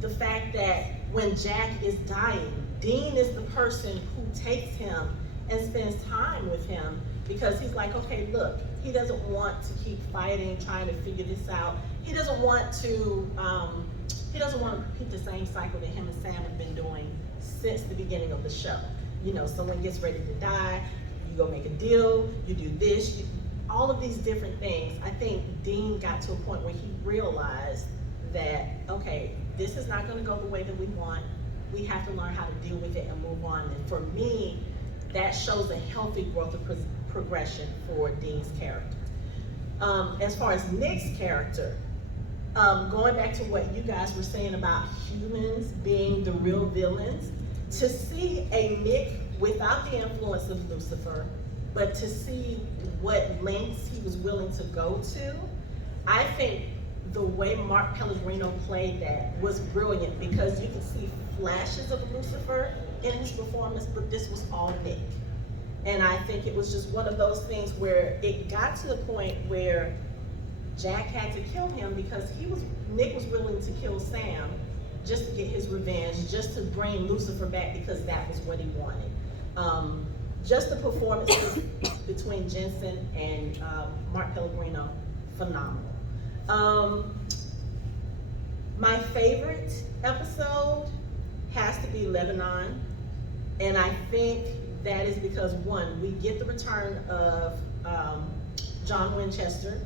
The fact that when Jack is dying, Dean is the person who takes him and spends time with him because he's like, okay, look, he doesn't want to keep fighting, trying to figure this out. He doesn't want to repeat the same cycle that him and Sam have been doing since the beginning of the show. You know, someone gets ready to die, you go make a deal, you do this, all of these different things. I think Dean got to a point where he realized that, okay, this is not gonna go the way that we want. We have to learn how to deal with it and move on. And for me, that shows a healthy growth of progression for Dean's character. As far as Nick's character, going back to what you guys were saying about humans being the real villains, to see a Nick without the influence of Lucifer, but to see what lengths he was willing to go to, I think the way Mark Pellegrino played that was brilliant because you could see flashes of Lucifer in his performance, but this was all Nick. And I think it was just one of those things where it got to the point where Jack had to kill him because Nick was willing to kill Sam just to get his revenge, just to bring Lucifer back because that was what he wanted. Just the performances between Jensen and Mark Pellegrino, phenomenal. My favorite episode has to be Lebanon, and I think that is because one, we get the return of John Winchester.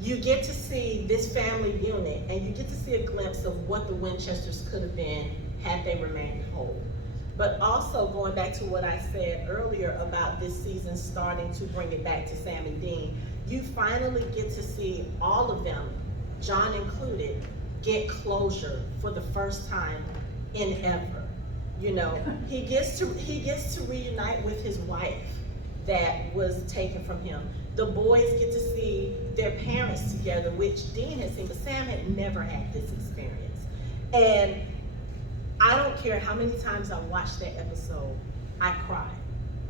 You get to see this family unit, and you get to see a glimpse of what the Winchesters could have been had they remained whole. But also going back to what I said earlier about this season starting to bring it back to Sam and Dean, you finally get to see all of them, John included, get closure for the first time in ever. You know, he gets to reunite with his wife that was taken from him. The boys get to see their parents together, which Dean had seen, but Sam had never had this experience. And I don't care how many times I watched that episode, I cry,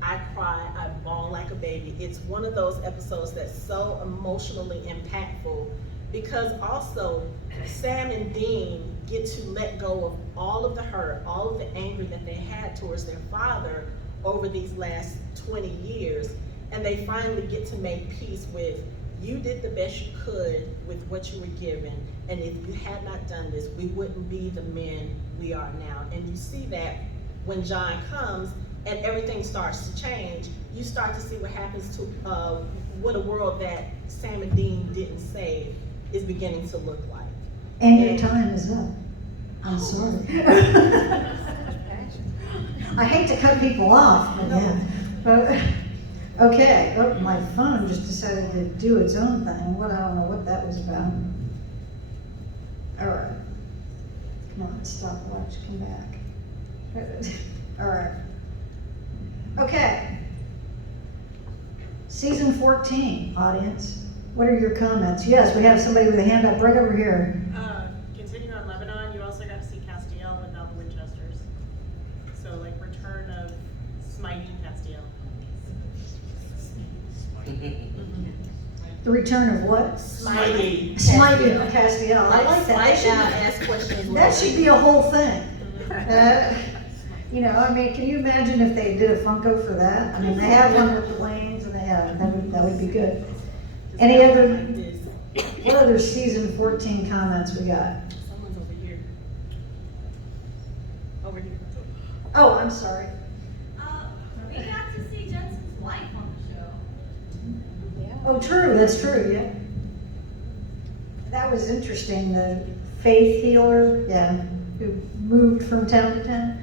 I bawl like a baby. It's one of those episodes that's so emotionally impactful because also Sam and Dean get to let go of all of the hurt, all of the anger that they had towards their father over these last 20 years. And they finally get to make peace with, you did the best you could with what you were given. And if you had not done this, we wouldn't be the men we are now. And you see that when John comes and everything starts to change, you start to see what happens to what a world that Sam and Dean didn't save is beginning to look like. And your time is up. I'm sorry. I hate to cut people off, but yeah. But, okay, oh, my phone just decided to do its own thing. I don't know what that was about. All right. Come on, stopwatch, come back. All right. Okay. Season 14, audience. What are your comments? Yes, we have somebody with a hand up right over here. Continuing on Lebanon, you also got to see Castiel and now the Winchesters. So like return of Smitey Castiel. The return of what? Smitey Castiel. I like that. That should be a whole thing. You know, I mean, can you imagine if they did a Funko for that? I mean, they have one with the lanes, and they have that would be good. Any other? What other season 14 comments we got? Someone's over here. Over here. Oh, I'm sorry. We got to see Jensen's wife on the show. Yeah. Oh, true. That's true. Yeah. That was interesting. The faith healer, yeah, who moved from town to town.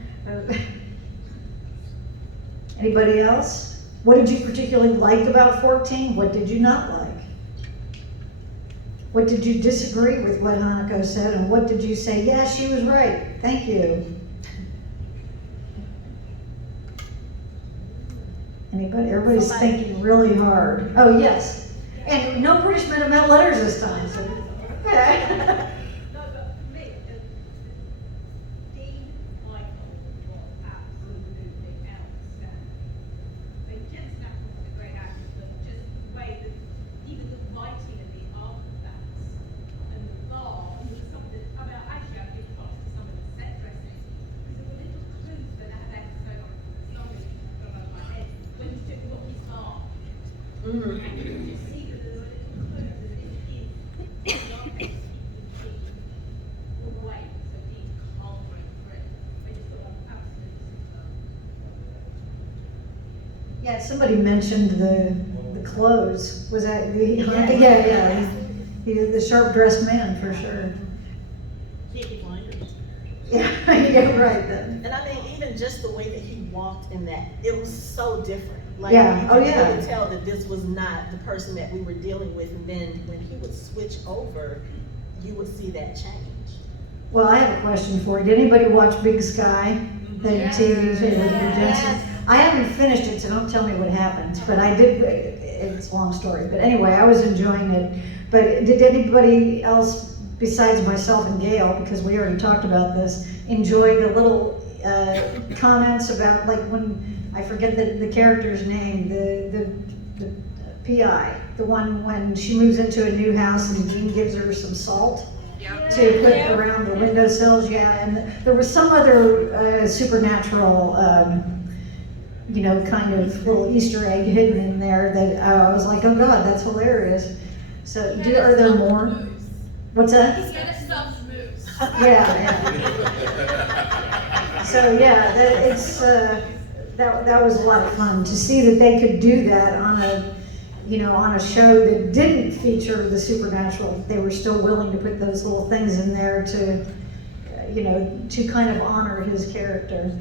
Anybody else? What did you particularly like about 14? What did you not like? What did you disagree with what Hanako said, and what did you say, yeah, she was right, thank you? Anybody? Everybody's thinking really hard. Oh, yes. And no British men have met letters this time, so, okay. Yeah, somebody mentioned the clothes. Was that the yeah. The sharp dressed man for sure. Peaky Blinders. Yeah, yeah, right then. And I mean, even just the way that he walked in that, it was so different. Like, yeah. You could really tell that this was not the person that we were dealing with. And then when he would switch over, you would see that change. Well, I have a question for you. Did anybody watch Big Sky? The TV show with Jensen? I haven't finished it, so don't tell me what happens. But I did. It's a long story. But anyway, I was enjoying it. But did anybody else besides myself and Gail, because we already talked about this, enjoy the little comments about, like, when I forget the character's name, the PI, the one when she moves into a new house and Dean gives her some salt to put around the windowsills, and there was some other supernatural, you know, kind of little Easter egg hidden in there that I was like, oh God, that's hilarious. So, are there more? What's that? He said stuff moves. Yeah. So yeah, that was a lot of fun to see that they could do that on a, you know, on a show that didn't feature the supernatural. They were still willing to put those little things in there to, you know, to kind of honor his character.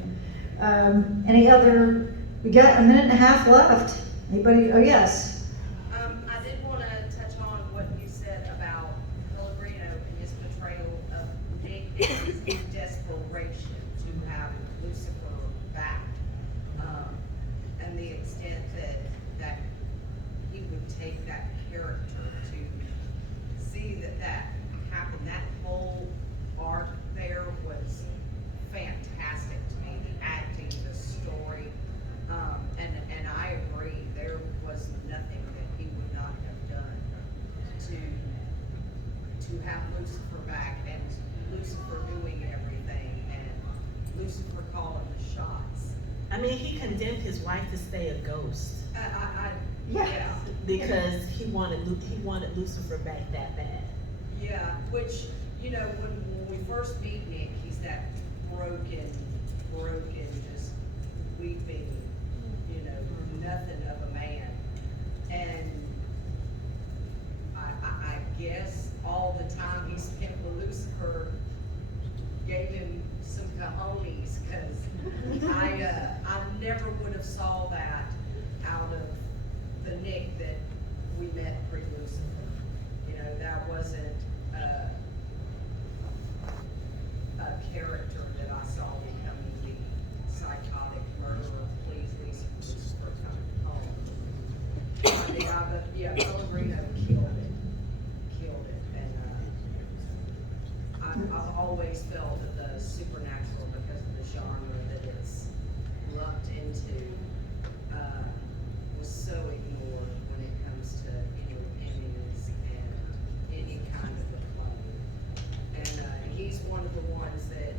Any other? We got a minute and a half left. Anybody? Oh yes. I did want to touch on what you said about Pellegrino and his portrayal of Nick and his desperation to have Lucifer back, and the extent that he would take to have Lucifer back and Lucifer doing everything and Lucifer calling the shots. I mean, he condemned his wife to stay a ghost. Yeah. Because he wanted Lucifer back that bad. Yeah, which, you know, when we first meet Nick, he's that broken, just weeping, you know, nothing of a man. And I guess all the time he spent with Lucifer gave him some cojones, because I never would have saw that out of the Nick that we met pre-Lucifer. You know, that wasn't a character that I saw becoming the psychotic murderer. Please, Lucifer, come home. Yeah, Pellegrino killed it, and I've always felt that the supernatural, because of the genre that it's lumped into, was so ignored when it comes to Emmys and any kind of acclaim. And he's one of the ones that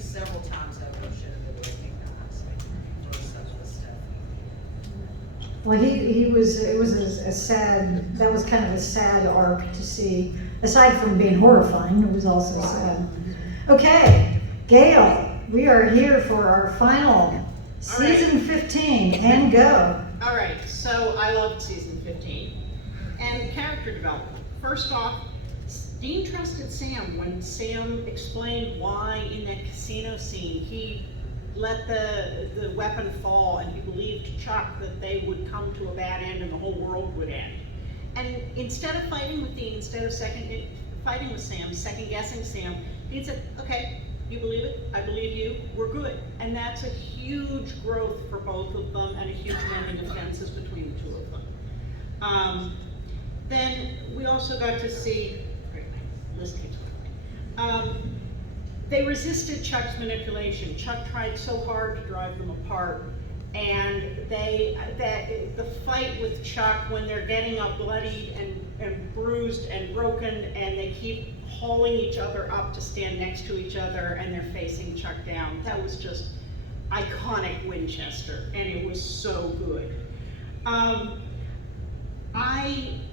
several times over should have been recognized for some of the stuff. Well, it was a sad, that was kind of a sad arc to see. Aside from being horrifying, it was also sad. Okay, Gail, we are here for our final season 15, and go. All right, so I loved season 15. And character development. First off, Dean trusted Sam when Sam explained why in that casino scene he let the weapon fall, and he believed Chuck that they would come to a bad end and the whole world would end. And instead of fighting with Dean, instead of fighting with Sam, second guessing Sam, Dean said, okay, you believe it, I believe you, we're good. And that's a huge growth for both of them and a huge mending of fences between the two of them. Then we also got to see, list keeps going. They resisted Chuck's manipulation. Chuck tried so hard to drive them apart. And the fight with Chuck, when they're getting up bloodied and bruised and broken, and they keep hauling each other up to stand next to each other, and they're facing Chuck down. That was just iconic Winchester, and it was so good.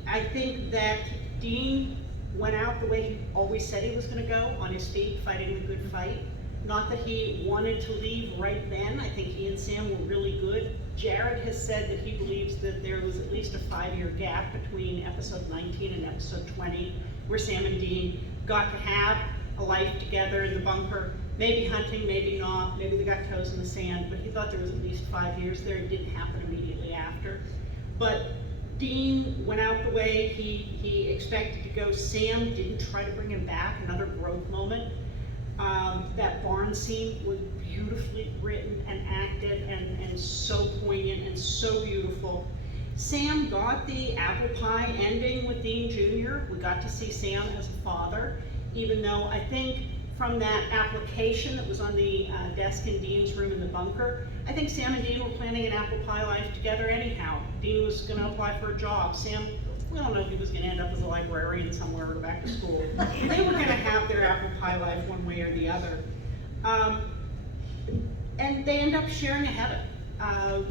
I think that Dean went out the way he always said he was going to go, on his feet, fighting the good fight. Not that he wanted to leave right then. I think he and Sam were really good. Jared has said that he believes that there was at least a 5-year gap between episode 19 and episode 20, where Sam and Dean got to have a life together in the bunker. Maybe hunting, maybe not, maybe they got toes in the sand, but he thought there was at least 5 years there. It didn't happen immediately after. But Dean went out the way he expected to go. Sam didn't try to bring him back, another growth moment. That barn scene was beautifully written and acted and so poignant and so beautiful. Sam got the apple pie ending with Dean Jr. We got to see Sam as a father, even though I think from that application that was on the desk in Dean's room in the bunker, I think Sam and Dean were planning an apple pie life together anyhow. Dean was going to apply for a job. Sam, we don't know if he was going to end up as a librarian somewhere or go back to school. They were going to have their apple pie life one way or the other. And they end up sharing a heaven,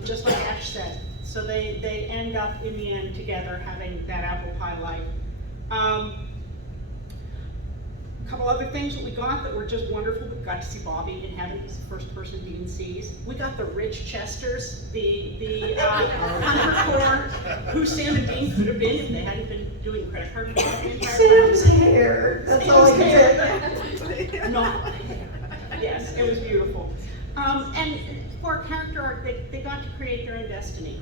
just like Ash said. So they end up in the end together having that apple pie life. A couple other things that we got that were just wonderful. We got to see Bobby in heaven. He's the first person Dean sees. We got the Rich Chesters, the Hunter Corps, who Sam and Dean could have been if they hadn't been doing credit card fraud the entire time. Sam's hair. That's all I can say. Not yes, it was beautiful. And for a character arc, they got to create their own destiny.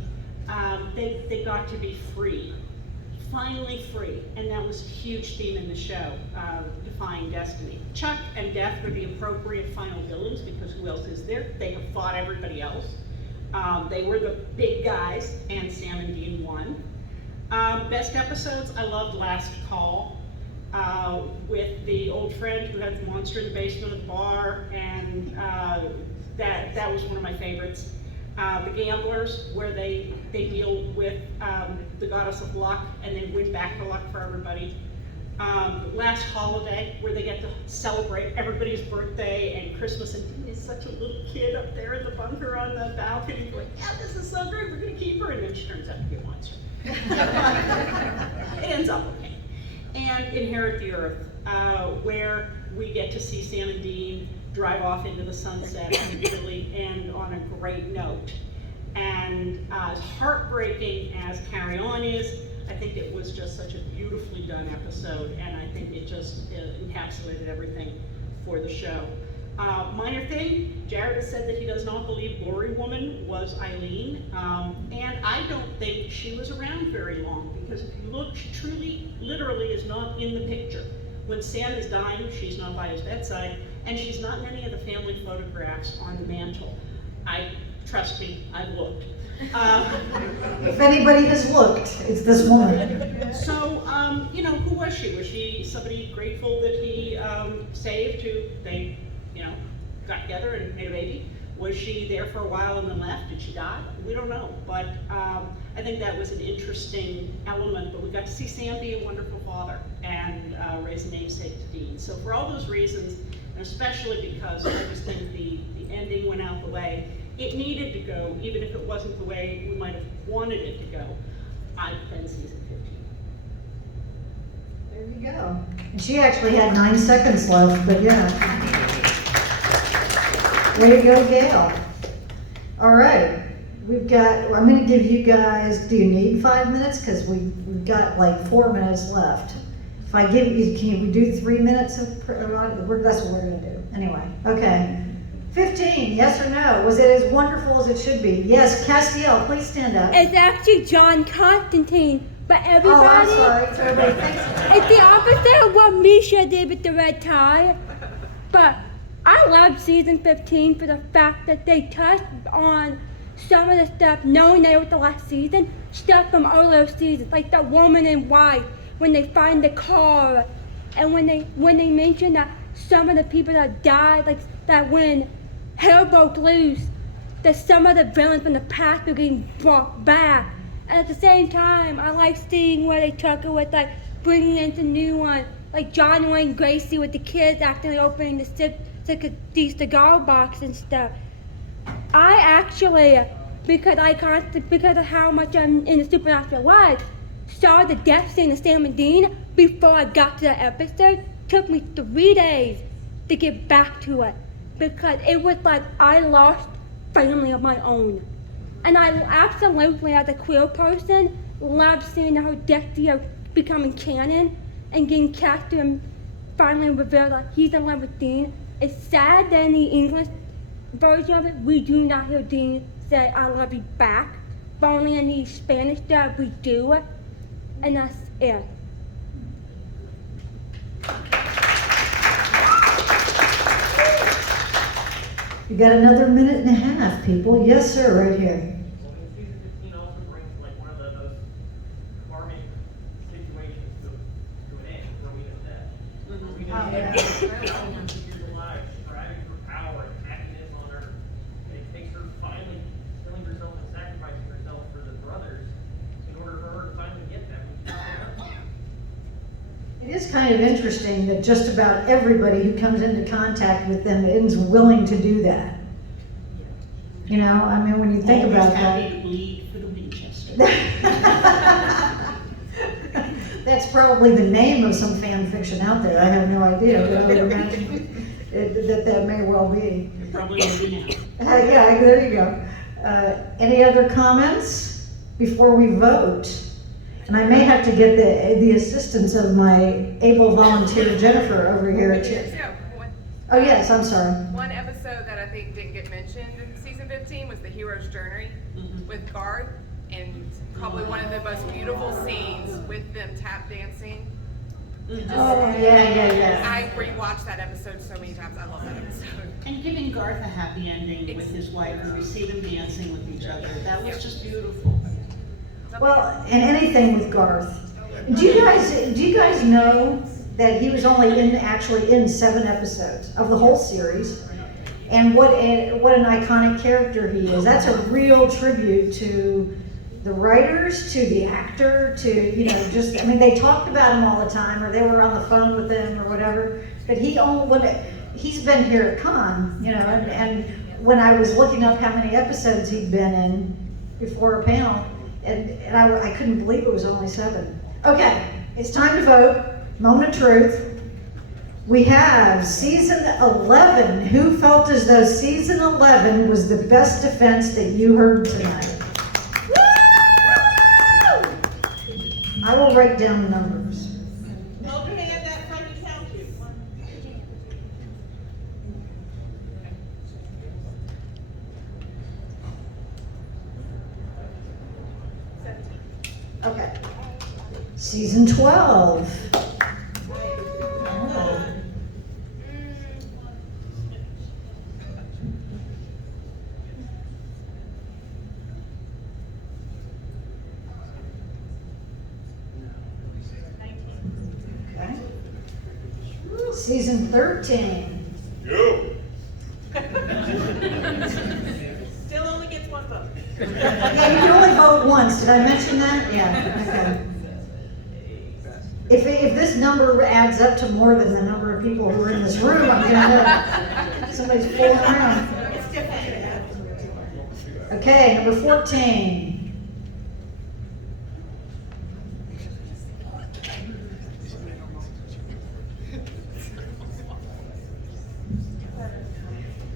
They got to be free. Finally free, and that was a huge theme in the show, defying destiny. Chuck and Beth were the appropriate final villains because who else is there? They have fought everybody else. They were the big guys, and Sam and Dean won. Best episodes, I loved Last Call, with the old friend who had the monster in the basement of the bar, and that was one of my favorites. The Gamblers, where they deal with the goddess of luck and then win back the luck for everybody. last holiday where they get to celebrate everybody's birthday and Christmas, and Dean is such a little kid up there in the bunker on the balcony going, yeah, this is so great, we're gonna keep her, and then she turns out to be a monster. It ends up okay. And Inherit the Earth, where we get to see Sam and Dean drive off into the sunset and really end on a great note. And as heartbreaking as Carry On is, I think it was just such a beautifully done episode, and I think it just encapsulated everything for the show. Minor thing, Jared has said that he does not believe Glory Woman was Eileen, and I don't think she was around very long, because if you look, she truly, literally is not in the picture. When Sam is dying, she's not by his bedside, and she's not in any of the family photographs on the mantle. Trust me, I've looked. If anybody has looked, it's this woman. So, you know, who was she? Was she somebody grateful that he saved, who they, you know, got together and made a baby? Was she there for a while and then left? Did she die? We don't know. But I think that was an interesting element. But we got to see Sam be a wonderful father and raise a namesake to Dean. So for all those reasons, and especially because I just think the ending went out the way it needed to go, even if it wasn't the way we might have wanted it to go, I defend season 15. There you go. And she actually had 9 seconds left, but yeah. Way to go, Gail. All right, I'm gonna give you guys, do you need 5 minutes? Because we've got like 4 minutes left. If I give you, can we do 3 minutes of, that's what we're gonna do. Anyway, okay. 15, yes or no? Was it as wonderful as it should be? Yes, Castiel, please stand up. It's actually John Constantine, but everybody... Oh, I'm sorry. Everybody thinks it's the opposite of what Misha did with the red tie. But I love season 15 for the fact that they touched on some of the stuff, knowing that it was the last season, stuff from earlier seasons, like the woman in white, when they find the car, and when they mention that some of the people that died, like that when hell broke loose, that some of the villains from the past were getting brought back. And at the same time, I like seeing where they took it with like bringing in the new one, like John Wayne Gacy with the kids actually opening these cigar box and stuff. I actually, because of how much I'm in the supernatural life, saw the death scene of Sam and Dean before I got to the episode. Took me 3 days to get back to it, because it was like I lost family of my own. And I absolutely, as a queer person, love seeing how Dexter becoming canon and getting Castor and finally revealed that he's in love with Dean. It's sad that in the English version of it, we do not hear Dean say, I love you back, but only in the Spanish dub we do it, and that's it. You got another minute and a half, people. Yes, sir, right here. Well, season 15 also brings like one of the most alarming situations to an end, Rowena's death. Rowena's years alive, striving for power and happiness on earth. And it takes her finally killing herself and sacrificing herself for the brothers in order for her to finally get them. It is kind of interesting that just about everybody who comes into contact with them is willing to do that. You know, I mean, when you think about that. Happy to bleed for the Winchester. That's probably the name of some fan fiction out there. I have no idea, but I would imagine that may well be. It probably will be now. Yeah, there you go. Any other comments before we vote? And I may have to get the assistance of my able volunteer Jennifer over here too. Oh yes, I'm sorry. One episode that I think didn't get mentioned in season 15 was the hero's journey with Garth, and probably one of the most beautiful scenes with them tap dancing. Yeah. I rewatched that episode so many times. I love that episode. And giving Garth a happy ending with his wife, and we see them dancing with each other. That was just beautiful. Well, and anything with Garth. Do you guys know that he was only actually in 7 episodes of the whole series? And what an iconic character he is. That's a real tribute to the writers to the actor to, you know, just, I mean, they talked about him all the time, or they were on the phone with him or whatever, but he's been here at Con, you know, and when I was looking up how many episodes he'd been in before a panel, and I couldn't believe it was only 7. Okay, it's time to vote, moment of truth. We have season 11. Who felt as though season 11 was the best defense that you heard tonight? I will write down the numbers. Hold your hand up so I can count you. Okay. Season 12. Okay. Season 13. You. Still only gets one vote. Yeah, you can only vote once. Did I mention that? Yeah, okay. If this number adds up to more than the number of people who are in this room, I'm gonna know somebody's fooling around. Okay, number 14.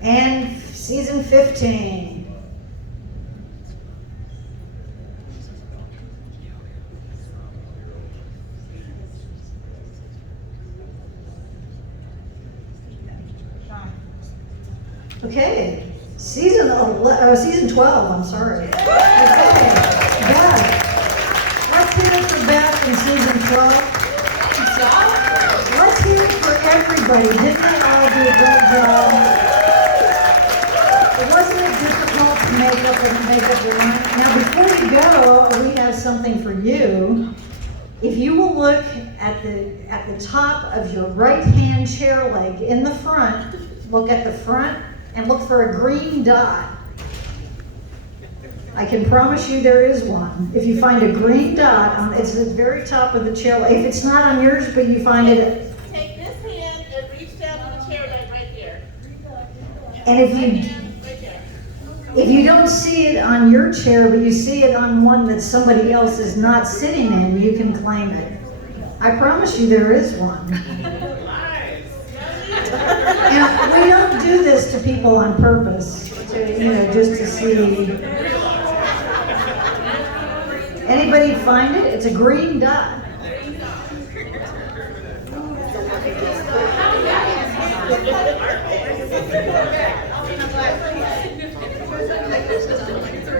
And season 15. Okay, season 12, I'm sorry. Okay, Beth. Let's hear it for Beth in season 12. Let's hear it for everybody. Didn't they all do a great job? It wasn't it difficult to make up your mind? Now, before you go, we have something for you. If you will look at the top of your right-hand chair leg in the front, look at the front and look for a green dot. I can promise you there is one. If you find a green dot, it's at the very top of the chair leg. If it's not on yours, but you find it. Take this hand and reach down to the chair leg right there. And if you don't see it on your chair, but you see it on one that somebody else is not sitting in, you can claim it. I promise you there is one. And we don't do this to people on purpose, just to see. Anybody find it? It's a green dot.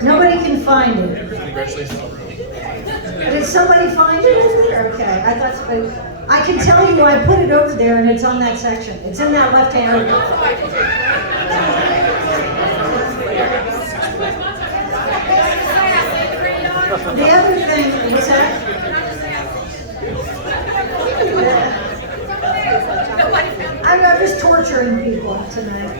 Nobody can find it. Did somebody find it over there? Okay, I thought somebody. I can tell you I put it over there and it's on that section. It's in that left hand. The other thing, what's that? I'm just torturing people tonight.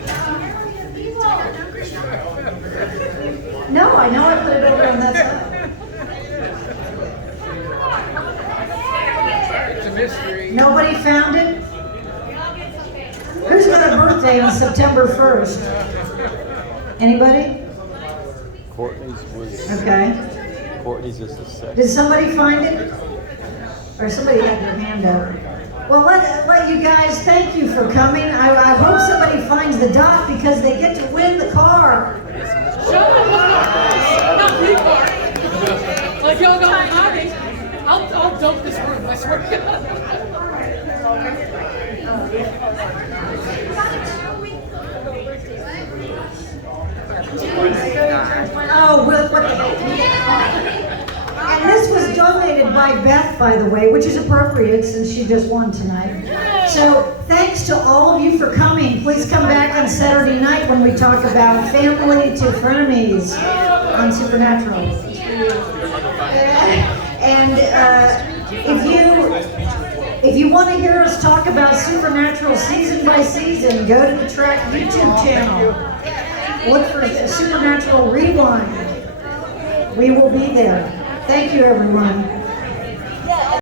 No, I know I put it over on that side. Nobody found it? Who's got a birthday on September 1st? Anybody? Courtney's was. Okay. Courtney's is the second. Did somebody find it? Or somebody had their hand up? Well, let you guys, thank you for coming. I hope somebody finds the dot because they get to win the car. Not me car. Like y'all got my hobby. I'll dump this room, I swear to God. Oh, and this was donated by Beth, by the way, which is appropriate since she just won tonight. So thanks to all of you for coming. Please come back on Saturday night when we talk about family to frenemies on Supernatural. And if you want to hear us talk about Supernatural season by season, go to the Track YouTube channel. Look for Supernatural Rewind. We will be there. Thank you, everyone.